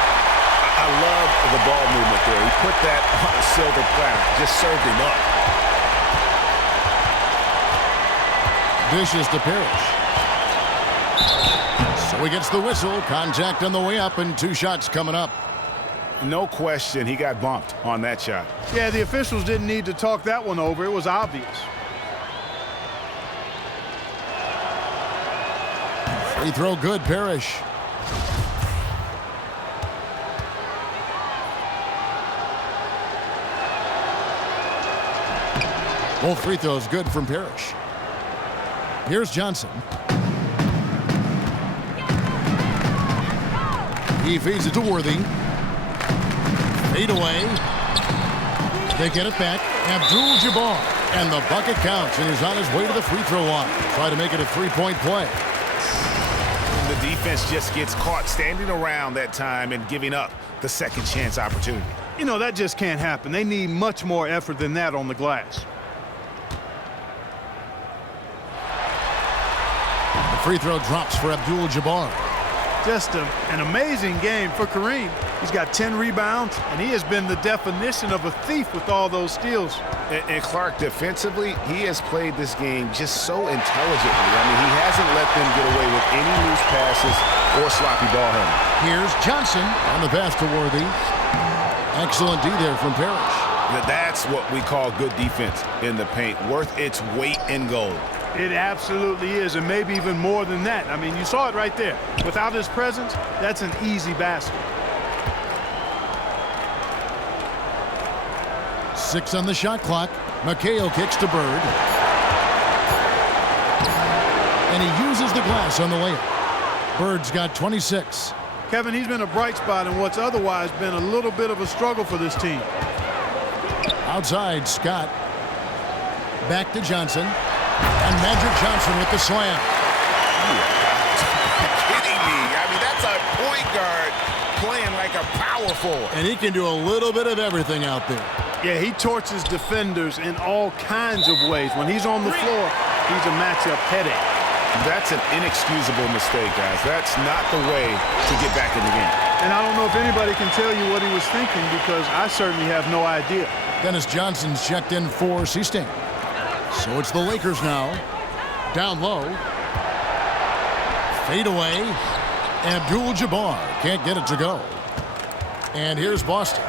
I love the ball movement there. He put that on a silver platter. Just served him up. Dishes to Parrish. So he gets the whistle. Contact on the way up and 2 shots coming up. No question he got bumped on that shot. Yeah, the officials didn't need to talk that one over. It was obvious. Free throw good, Parrish. Both free throws good from Parrish. Here's Johnson. He feeds it to Worthy. Fade away. They get it back. Abdul-Jabbar. And the bucket counts, and he's on his way to the free throw line. Try to make it a 3-point play. The defense just gets caught standing around that time and giving up the second chance opportunity. You know, that just can't happen. They need much more effort than that on the glass. The free throw drops for Abdul-Jabbar. Just an amazing game for Kareem. He's got 10 rebounds, and he has been the definition of a thief with all those steals. And Clark, defensively, he has played this game just so intelligently. I mean, he hasn't let them get away with any loose passes or sloppy ball handling. Here's Johnson on the pass to Worthy. Excellent D there from Parrish. That's what we call good defense in the paint, worth its weight in gold. It absolutely is, and maybe even more than that. I mean, you saw it right there. Without his presence, that's an easy basket. 6 on the shot clock. McHale kicks to Bird. And he uses the glass on the layup. Bird's got 26. Kevin, he's been a bright spot in what's otherwise been a little bit of a struggle for this team. Outside, Scott. Back to Johnson. And Magic Johnson with the slam. You're kidding me. I mean, that's a point guard playing like a power forward. And he can do a little bit of everything out there. Yeah, he torches defenders in all kinds of ways. When he's on the floor, he's a matchup headache. That's an inexcusable mistake, guys. That's not the way to get back in the game. And I don't know if anybody can tell you what he was thinking, because I certainly have no idea. Dennis Johnson's checked in for Seasting. So it's the Lakers now. Down low. Fade away. Abdul-Jabbar can't get it to go. And here's Boston.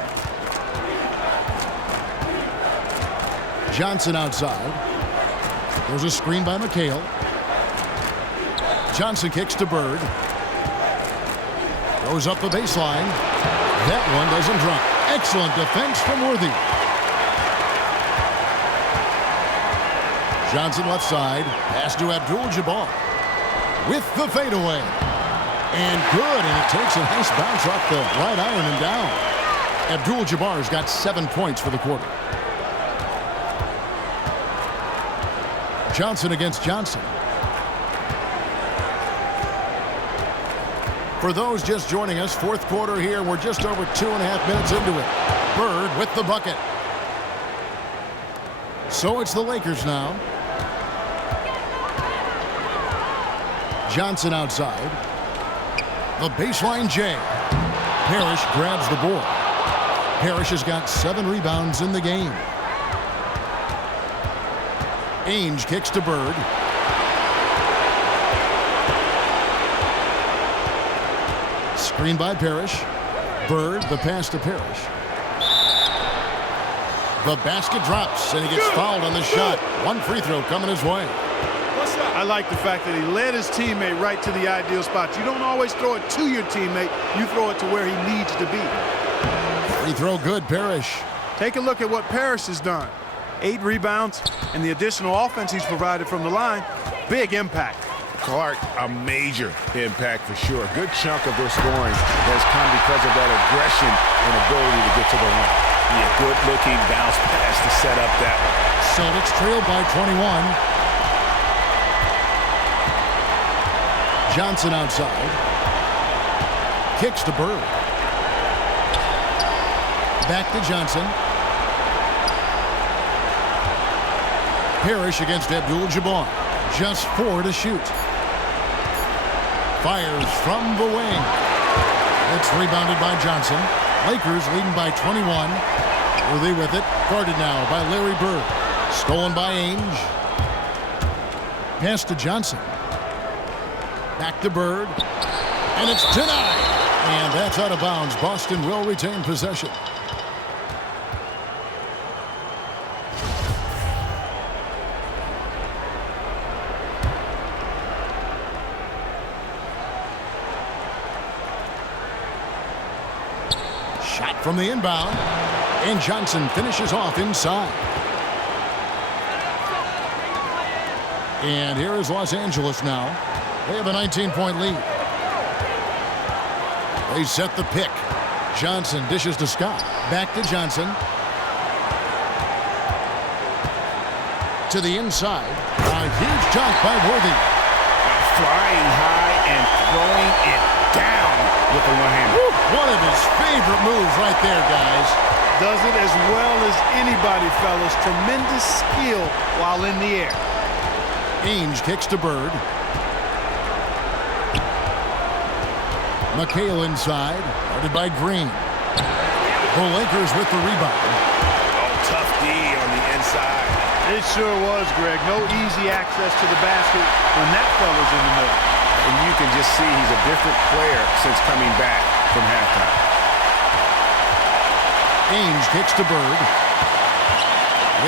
Johnson outside. There's a screen by McHale. Johnson kicks to Bird. Goes up the baseline. That one doesn't drop. Excellent defense from Worthy. Johnson left side. Pass to Abdul-Jabbar. With the fadeaway. And good, and it takes a nice bounce off the right iron and down. Abdul-Jabbar's got 7 points for the quarter. Johnson against Johnson. For those just joining us, fourth quarter here. We're just over 2.5 minutes into it. Bird with the bucket. So it's the Lakers now. Johnson outside. The baseline J. Parrish grabs the board. Parrish has got 7 rebounds in the game. Ainge kicks to Bird. Screen by Parrish. Bird, the pass to Parrish. The basket drops, and he gets fouled on the shot. One free throw coming his way. I like the fact that he led his teammate right to the ideal spot. You don't always throw it to your teammate. You throw it to where he needs to be. Free throw good, Parrish. Take a look at what Parrish has done. 8 rebounds, and the additional offense he's provided from the line. Big impact. Clark, a major impact for sure. A good chunk of their scoring has come because of that aggression and ability to get to the line. Yeah, good-looking bounce pass to set up that one. Celtics trail by 21. Johnson outside. Kicks to Bird. Back to Johnson. Parrish against Abdul-Jabbar. Just 4 to shoot. Fires from the wing. It's rebounded by Johnson. Lakers leading by 21. Worthy with it. Guarded now by Larry Bird. Stolen by Ainge. Pass to Johnson. Back to Bird. And it's denied. And that's out of bounds. Boston will retain possession. Shot from the inbound. And Johnson finishes off inside. And here is Los Angeles now. They have a 19-point lead. They set the pick. Johnson dishes to Scott. Back to Johnson. To the inside. A huge dunk by Worthy. Flying high and throwing it down with the one-hander. One of his favorite moves right there, guys. Does it as well as anybody, fellas. Tremendous skill while in the air. Ainge kicks to Bird. McHale inside, guarded by Green. The Lakers with the rebound. Oh, tough D on the inside. It sure was, Greg. No easy access to the basket when that fella's in the middle. And you can just see he's a different player since coming back from halftime. Ainge kicks to Bird.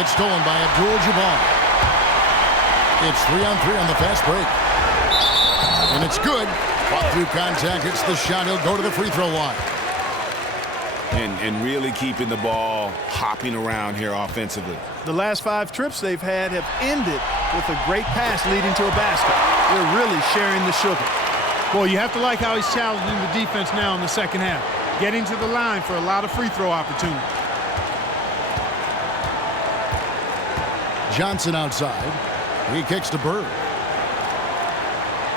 It's stolen by Abdul-Jabbar. It's 3-on-3 on the fast break. And it's good. Fought through contact, hits the shot. He'll go to the free throw line. And really keeping the ball hopping around here offensively. The last 5 trips they've had have ended with a great pass leading to a basket. They're really sharing the sugar. Well, you have to like how he's challenging the defense now in the second half. Getting to the line for a lot of free throw opportunities. Johnson outside. He kicks to Bird.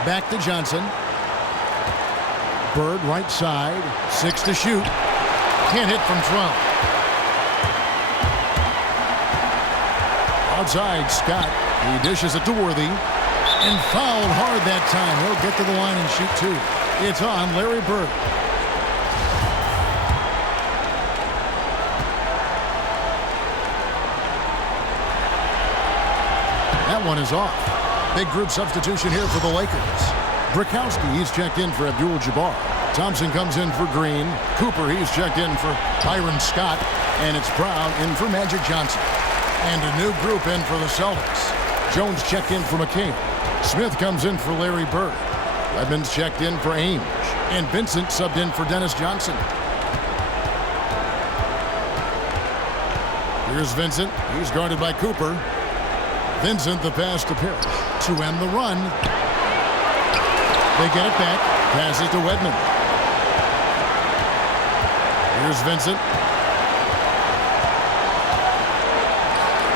Back to Johnson. Bird right side. 6 to shoot. Can't hit from 12. Outside, Scott. He dishes it to Worthy. And fouled hard that time. He'll get to the line and shoot 2. It's on Larry Bird. That one is off. Big group substitution here for the Lakers. Brakowski, he's checked in for Abdul-Jabbar. Thompson comes in for Green. Cooper, he's checked in for Byron Scott. And it's Brown in for Magic Johnson. And a new group in for the Celtics. Jones checked in for McCain. Smith comes in for Larry Bird. Edmonds checked in for Ainge. And Vincent subbed in for Dennis Johnson. Here's Vincent. He's guarded by Cooper. Vincent the pass to Parrish. To end the run. They get it back. Passes to Wedman. Here's Vincent.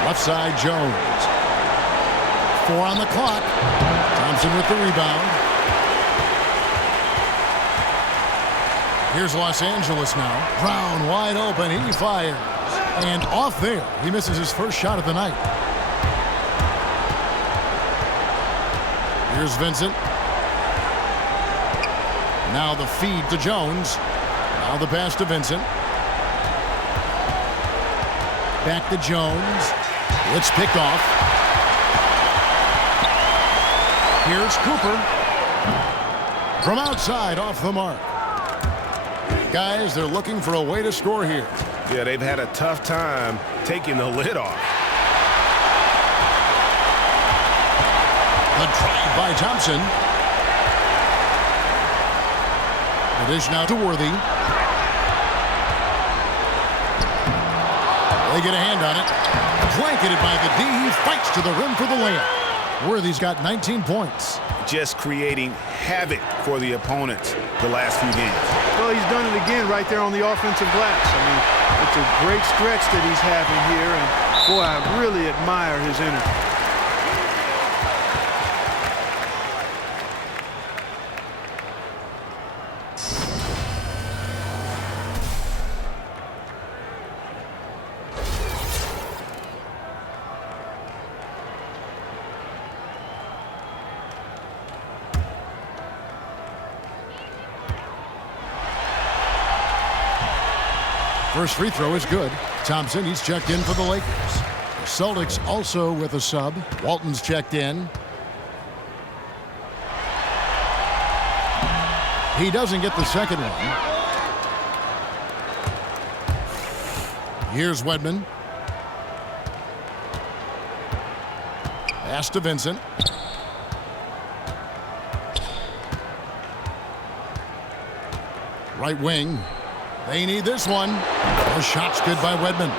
Left side, Jones. 4 on the clock. Thompson with the rebound. Here's Los Angeles now. Brown wide open. He fires. And off there. He misses his first shot of the night. Here's Vincent. Now the feed to Jones. Now the pass to Vincent. Back to Jones. It's picked off. Here's Cooper. From outside, off the mark. Guys, they're looking for a way to score here. Yeah, they've had a tough time taking the lid off. The drive by Thompson. The dish now to Worthy. They get a hand on it. Blanketed by the D. He fights to the rim for the layup. Worthy's got 19 points. Just creating havoc for the opponents the last few games. Well, he's done it again right there on the offensive glass. I mean, it's a great stretch that he's having here, and boy, I really admire his energy. First free throw is good. Thompson, he's checked in for the Lakers. The Celtics also with a sub. Walton's checked in. He doesn't get the second one. Here's Wedman. Pass to Vincent. Right wing. They need this one. The shot's good by Wedman.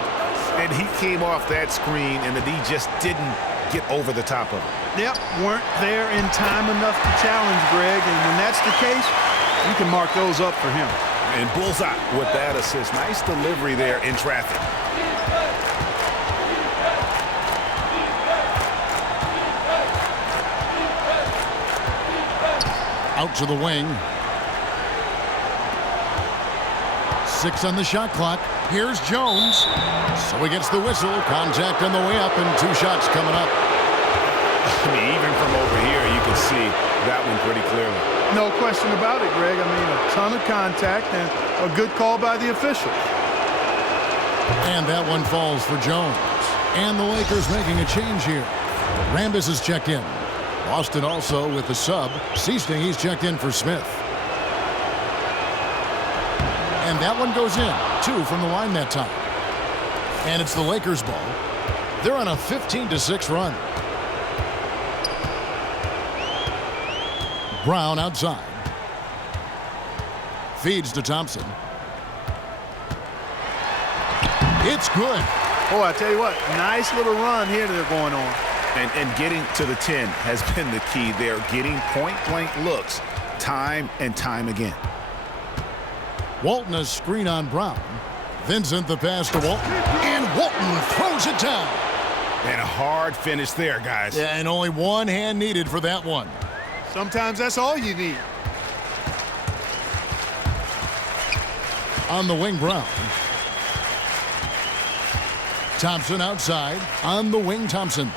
And he came off that screen, and the D just didn't get over the top of it. Yep, weren't there in time enough to challenge Greg, and when that's the case, you can mark those up for him. And bullseye with that assist. Nice delivery there in traffic. Out to the wing. 6 on the shot clock. Here's Jones. So he gets the whistle. Contact on the way up, and 2 shots coming up. I mean, even from over here, you can see that one pretty clearly. No question about it, Greg. I mean, a ton of contact and a good call by the officials. And that one falls for Jones. And the Lakers making a change here. Rambis is checked in. Boston also with the sub. Seasting, he's checked in for Smith. And that one goes in. 2 from the line that time. And it's the Lakers' ball. They're on a 15-6 run. Brown outside. Feeds to Thompson. It's good. Oh, I tell you what, nice little run here that they're going on. And getting to the 10 has been the key. They're getting point-blank looks time and time again. Walton a screen on Brown. Vincent the pass to Walton. And Walton throws it down. And a hard finish there, guys. Yeah, and only one hand needed for that one. Sometimes that's all you need. On the wing, Brown. Thompson outside. On the wing, Thompson.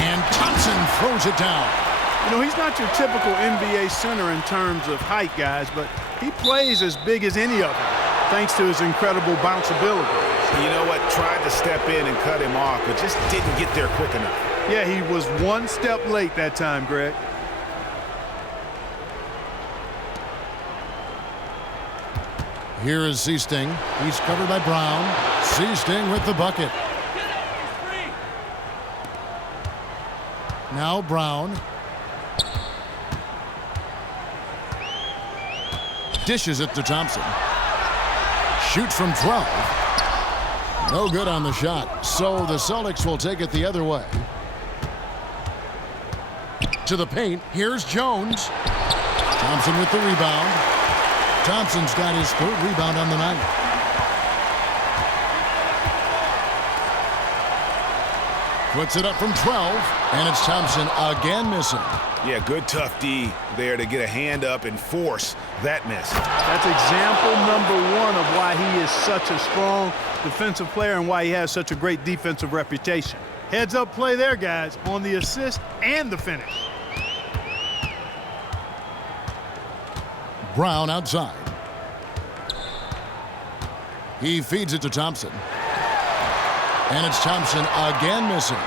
And Thompson throws it down. You know, he's not your typical NBA center in terms of height, guys, but he plays as big as any of them, thanks to his incredible bounce ability. You know what? Tried to step in and cut him off, but just didn't get there quick enough. Yeah, he was one step late that time, Greg. Here is Seasting. He's covered by Brown. Seasting with the bucket. Now Brown. Dishes it to Thompson. Shoots from 12. No good on the shot. So the Celtics will take it the other way. To the paint. Here's Jones. Thompson with the rebound. Thompson's got his 3rd rebound on the night. Puts it up from 12, and it's Thompson again missing. Yeah, good tough D there to get a hand up and force that miss. That's example number 1 of why he is such a strong defensive player and why he has such a great defensive reputation. Heads up play there, guys, on the assist and the finish. Brown outside. He feeds it to Thompson. And it's Thompson again missing.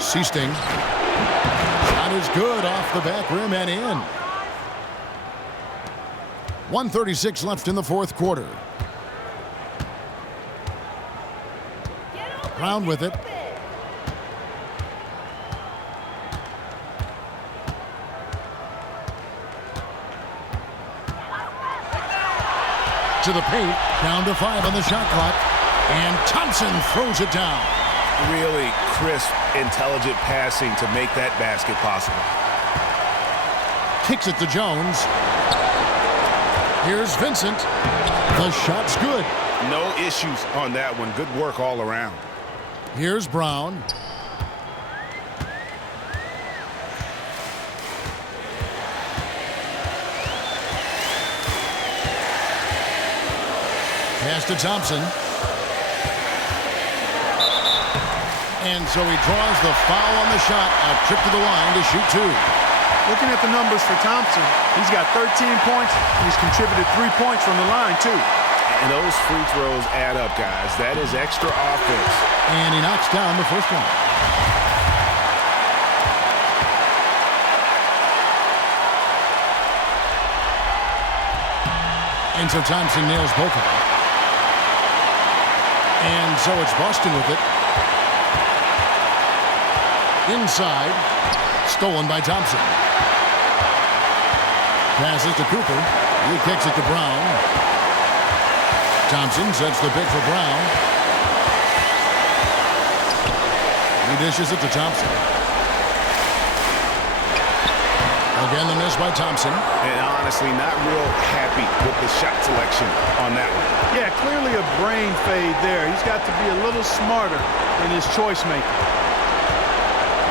Seasting. Shot is good off the back rim and in. 1:36 left in the 4th quarter. Brown with it. To the paint, down to 5 on the shot clock, and Thompson throws it down. Really crisp, intelligent passing to make that basket possible. Kicks it to Jones. Here's Vincent. The shot's good. No issues on that one. Good work all around. Here's Brown. Pass to Thompson. And so he draws the foul on the shot. A trip to the line to shoot 2. Looking at the numbers for Thompson, he's got 13 points. He's contributed 3 points from the line, too. And those free throws add up, guys. That is extra offense. And he knocks down the first one. And so Thompson nails both of them. And so it's Boston with it. Inside. Stolen by Thompson. Passes to Cooper. He kicks it to Brown. Thompson sets the pick for Brown. He dishes it to Thompson. Again, the miss by Thompson. And honestly, not real happy with the shot selection on that one. Yeah, clearly a brain fade there. He's got to be a little smarter in his choice making.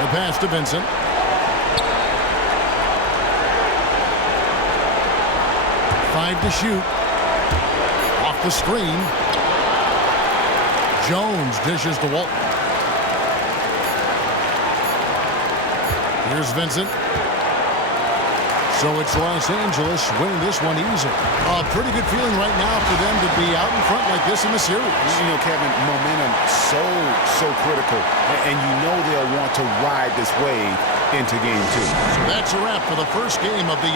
The pass to Vincent. Five to shoot. Off the screen. Jones dishes to Walton. Here's Vincent. So it's Los Angeles winning this one easy. A pretty good feeling right now for them to be out in front like this in the series. You know, Kevin, momentum so critical. And you know they'll want to ride this wave into game 2. So that's a wrap for the first game of the